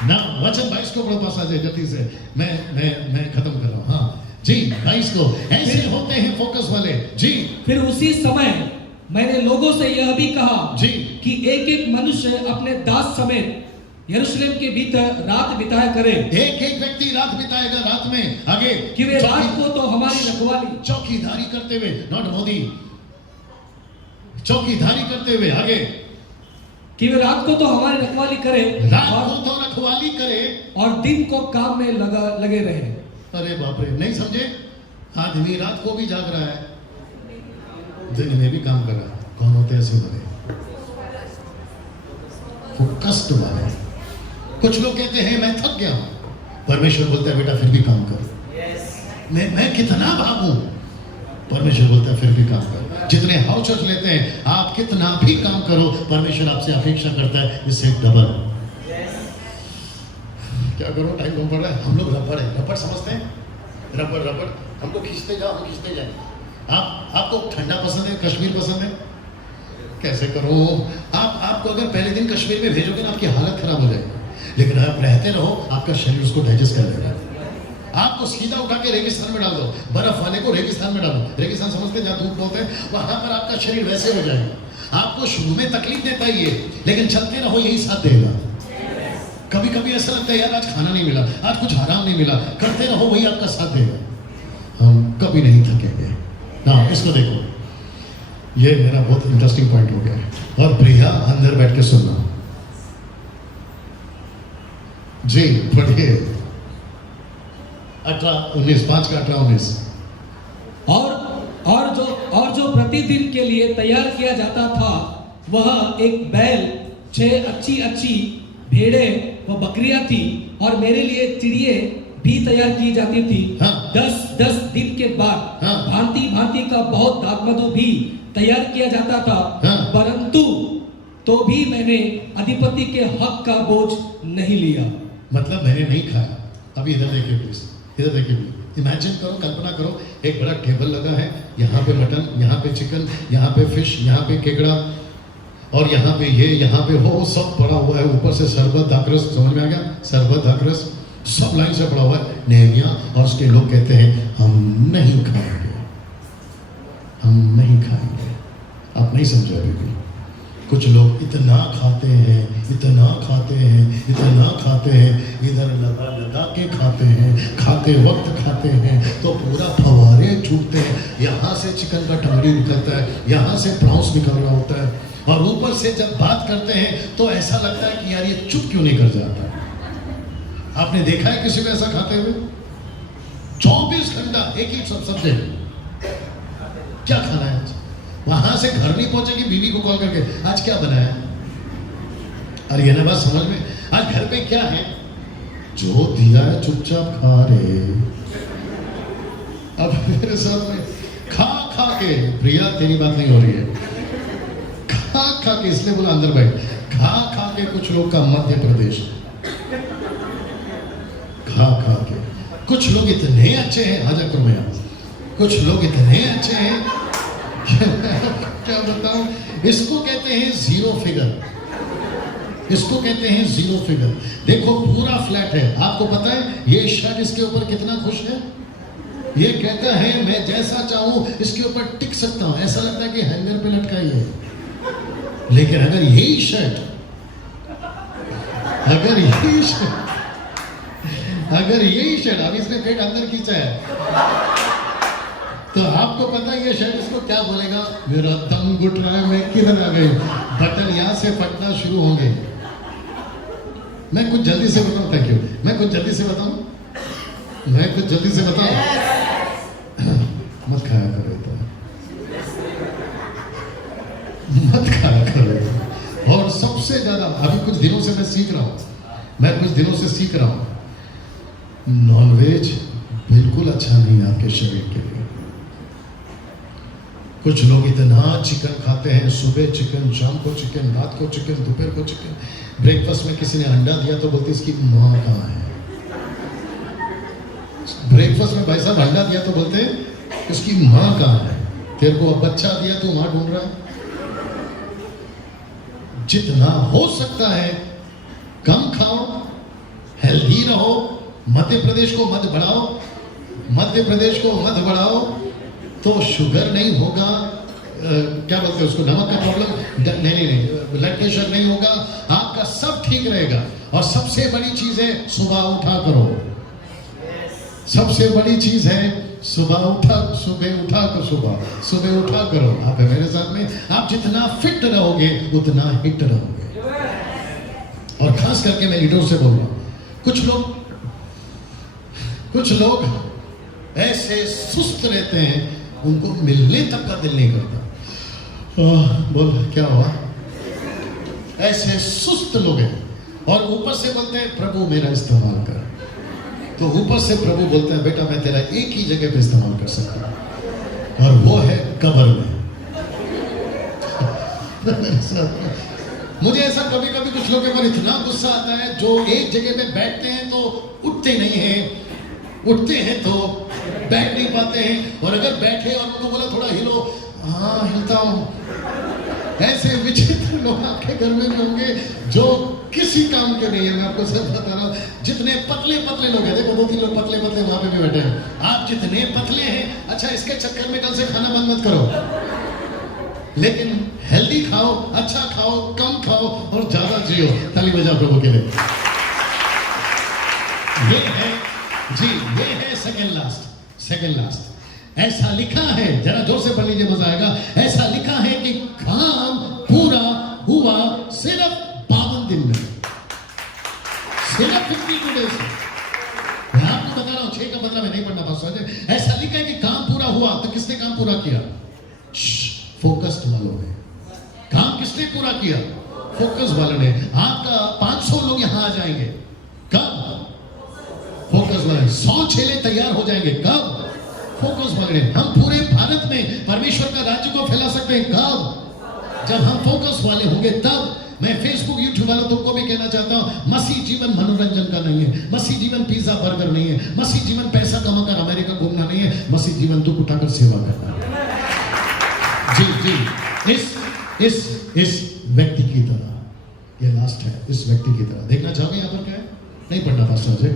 ना। वचन 22 को बड़ा पास आ जाए जल्दी से। मैं खत्म कर रहा हूं। हाँ जी, 22 को। ऐसे होते हैं फोकस वाले जी। फिर उसी समय मैंने लोगों से यह भी कहा जी कि एक एक मनुष्य अपने दास समेत यरूशलेम के भीतर रात बिताया करे। एक एक व्यक्ति रात बिताएगा। रात में आगे कि वे रात को तो हमारी रखवाली, चौकीदारी करते हुए, नॉट मोदी, चौकीदारी करते हुए, आगे, कि वे रात को तो हमारी रखवाली करे, रात को तो रखवाली करे और दिन को काम में लगे रहे। अरे बाप रे, नहीं समझे? आदमी रात को भी जाग रहा है, दिन में भी काम कर रहा है। कौन होते हैं ऐसे बने? फोकस्ड वाले। कुछ लोग कहते हैं मैं थक गया हूं। परमेश्वर बोलता है बेटा फिर भी काम कर। मैं कितना भागूं? परमेश्वर बोलता है फिर भी काम कर। जितने हाउस चर्च लेते हैं, आप कितना भी काम करो, परमेश्वर आपसे अपेक्षा करता है इससे डबल। क्या करो, टाइम कम पड़ रहा है। हम लोग रबड़ है, रबड़ समझते हैं? रबड़ हमको खींचते जाओ, हम खींचते जाए। आपको ठंडा पसंद है, कश्मीर पसंद है? कैसे करो? आपको अगर पहले दिन कश्मीर में भेजोगे ना, आपकी हालत खराब हो जाएगी। लेकिन आप रहते रहो, आपका शरीर उसको डाइजेस्ट कर लेगा। आपको सीधा उठा के रेगिस्तान में डाल दो, बर्फ वाले को रेगिस्तान में डालो। रेगिस्तान समझते हैं, जहाँ धूप बहुत है, वहां पर आपका शरीर वैसे हो जाएगा। आपको शुरू में तकलीफ देता ही है, लेकिन चलते रहो, यही साथ देगा। कभी कभी ऐसा लगता है यार आज खाना नहीं मिला, आज कुछ आराम नहीं मिला, करते रहो, वही आपका साथ देगा। हम कभी नहीं थकेंगे ना। इसको देखो, ये मेरा बहुत इंटरेस्टिंग पॉइंट हो गया है। और प्रिया अंदर बैठ के सुनना जी। पढ़िए 18-19, 5 का 18-19। और जो प्रतिदिन के लिए तैयार किया जाता था, वह एक बैल, 6 अच्छी भेड़ें व बकरियां थी, और मेरे लिए चिड़िए भी तैयार की जाती थी। हाँ। 10 दिन के बाद हाँ। भांति का बहुत दाखमधु भी तैयार किया जाता था। हाँ। परंतु तो भी मैंने अधिपति के हक का बोझ नहीं लिया। मतलब मैंने नहीं खाया। अभी इधर देखिए प्लीज, इधर देखिए प्लीज। इमेजिन करो, कल्पना करो, एक बड़ा टेबल लगा है, यहाँ पे मटन, यहाँ पे चिकन, यहाँ पे फिश, यहाँ पे केकड़ा, और यहाँ पे ये, यहाँ पे वो सब पड़ा हुआ है। ऊपर से शरबत दाकरस, समझ में आ गया? शरबत दाकरस सब लाइन से पड़ा हुआ है, नेहरियां, और उसके लोग कहते हैं हम नहीं खाएंगे, हम नहीं खाएंगे। आप नहीं समझे अभी भी। कुछ लोग इतना खाते हैं, इतना खाते हैं, इतना खाते हैं, इधर लगा के खाते हैं, खाते वक्त खाते हैं तो पूरा फवारे छूटते हैं। यहाँ से चिकन का टंगड़ी निकलता है, यहाँ से प्राउंस निकल रहा होता है, और ऊपर से जब बात करते हैं तो ऐसा लगता है कि यार ये चुप क्यों नहीं कर जाता। आपने देखा है किसी को ऐसा खाते हुए? 24 घंटा एक ही सब्जेक्ट, क्या खाना है आज? वहां से घर नहीं पहुंचेगी, बीवी को कॉल करके आज क्या बनाया? अरे ये ना बात समझ में, आज घर पे क्या है? जो दिया है चुपचाप खा रहे। अब मेरे साथ में खा खा के, प्रिया तेरी बात नहीं हो रही है, खा खा के, इसलिए बोला अंदर बैठ, खा खा के कुछ लोग का मध्य प्रदेश, खा खा के कुछ लोग इतने अच्छे हैं, हाजर करो मैं, कुछ लोग इतने अच्छे हैं क्या बताऊं, इसको कहते हैं जीरो फिगर, इसको कहते हैं जीरो फिगर। देखो पूरा फ्लैट है, आपको पता है ये शर्ट इसके ऊपर कितना खुश है, ये कहता है मैं जैसा चाहूं इसके ऊपर टिक सकता हूं, ऐसा लगता है कि हैंगर पे लटकाई है। लेकिन अगर यही शर्ट अब इसने पेट अंदर खींचा है, तो आपको पता है ये शर्ट इसको क्या बोलेगा, मेरा दम घुट रहा है, मैं किधर आ गई, बटन यहां से फटना शुरू होंगे। मैं कुछ जल्दी से बताऊं, थैंक यू, मैं कुछ जल्दी से बताऊं, मत खाया करो तो, मत खाया करो। और सबसे ज्यादा अभी कुछ दिनों से मैं सीख रहा हूं, नॉनवेज बिल्कुल अच्छा नहीं है आपके शरीर के लिए। कुछ लोग इतना चिकन खाते हैं, सुबह चिकन, शाम को चिकन, रात को चिकन, दोपहर को चिकन, ब्रेकफास्ट में किसी ने अंडा दिया तो बोलते इसकी माँ कहाँ है, ब्रेकफास्ट में भाई साहब अंडा दिया तो बोलते उसकी माँ कहाँ है, तेरे को बच्चा दिया तो माँ ढूंढ रहा है। जितना हो सकता है कम खाओ, हेल्दी रहो, मध्य प्रदेश को मत बढ़ाओ, तो शुगर नहीं होगा, क्या बोलते हैं उसको, नमक का प्रॉब्लम नहीं, ब्लड प्रेशर नहीं होगा, आपका सब ठीक रहेगा। और सबसे बड़ी चीज है सुबह उठा करो, सबसे बड़ी चीज है सुबह उठा करो। आप है मेरे साथ में, आप जितना फिट रहोगे उतना हिट रहोगे। और खास करके मैं लीडरों से बोल रहा हूं, कुछ लोग ऐसे सुस्त रहते हैं, उनको मिलने तक का दिल नहीं करता। बोल क्या हुआ, ऐसे सुस्त लोग हैं, और ऊपर से बोलते हैं प्रभु मेरा इस्तेमाल कर, तो ऊपर से प्रभु बोलते हैं बेटा मैं तेरा एक ही जगह पे इस्तेमाल कर सकता हूं, और वो है कब्र में। मुझे ऐसा कभी कभी कुछ लोगों पर इतना गुस्सा आता है जो एक जगह पे बैठते हैं तो उठते नहीं हैं, उठते हैं तो बैठ नहीं पाते हैं, और अगर बैठे और उनको बोला थोड़ा हिलो, हाँ हिलता हूं। ऐसे विचित्र लोग आपके घर में भी होंगे जो किसी काम के नहीं है। मैं आपको सच बता रहा हूँ, जितने पतले लोग हैं, देखो 2-3 लोग पतले वहां पे भी बैठे हैं, आप जितने पतले हैं, अच्छा इसके चक्कर में कल से खाना बंद मत करो, लेकिन हेल्दी खाओ, अच्छा खाओ, कम खाओ और ज्यादा जियो। ताली बजाओ प्रभु के लिए। ये है सेकंड लास्ट। ऐसा लिखा है, जरा जोर से पढ़ लीजिए, मजा आएगा। ऐसा लिखा है कि काम पूरा हुआ सिर्फ 52 दिन में, सिर्फ 52 डेज। मैं आपको बता रहा हूं, 6 का बदला में नहीं पढ़ना पास। ऐसा लिखा है कि काम पूरा हुआ, तो किसने काम पूरा किया? फोकस्ड वालों ने। काम किसने पूरा किया? फोकस वालों ने। आपका 500 लोग यहां आ जाएंगे, कब? फोकस वाले। 100 चेले तैयार हो जाएंगे, कब? फोकस वाले। हम पूरे भारत में परमेश्वर का राज्य को फैला सकते हैं, कब? जब हम फोकस वाले होंगे तब। मैं फेसबुक यूट्यूब वालों तुमको भी कहना चाहता हूं, मसीह जीवन मनोरंजन का नहीं है, मसीह जीवन पिज्जा बर्गर नहीं है, मसीह जीवन पैसा कमाकर अमेरिका घूमना नहीं है, मसीह जीवन दुख उठाकर सेवा करना है। जी इस व्यक्ति की तरह, ये लास्ट है, इस व्यक्ति की तरह। देखना चाहोगे यहाँ पर क्या है? नहीं पढ़ना पास्टर जी,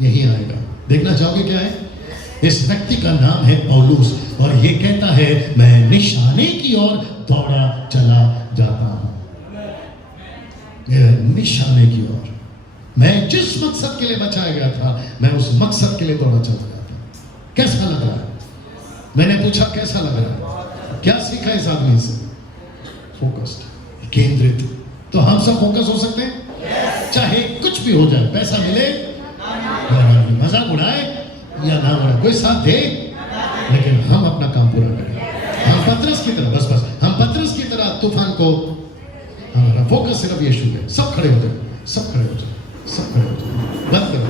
यही आएगा। देखना चाहोगे क्या है? इस व्यक्ति का नाम है पौलुस, और ये कहता है मैं निशाने की ओर दौड़ा चला जाता हूं, निशाने की ओर। मैं जिस मकसद के लिए बचाया गया था, मैं उस मकसद के लिए दौड़ा चला जाता हूं। कैसा लग रहा है? मैंने पूछा कैसा लग रहा है? क्या सीखा इस आदमी से? फोकस्ड, केंद्रित। तो हम सब फोकस हो सकते हैं, चाहे कुछ भी हो जाए, पैसा मिले, मजाक उड़ाए या ना उड़ाए, कोई साथ दे, लेकिन हम अपना काम पूरा करें। हम पतरस की तरह, बस हम पतरस की तरह तूफान को, हमारा फोकस सिर्फ यीशु है। सब खड़े हो जाए, बंद करो।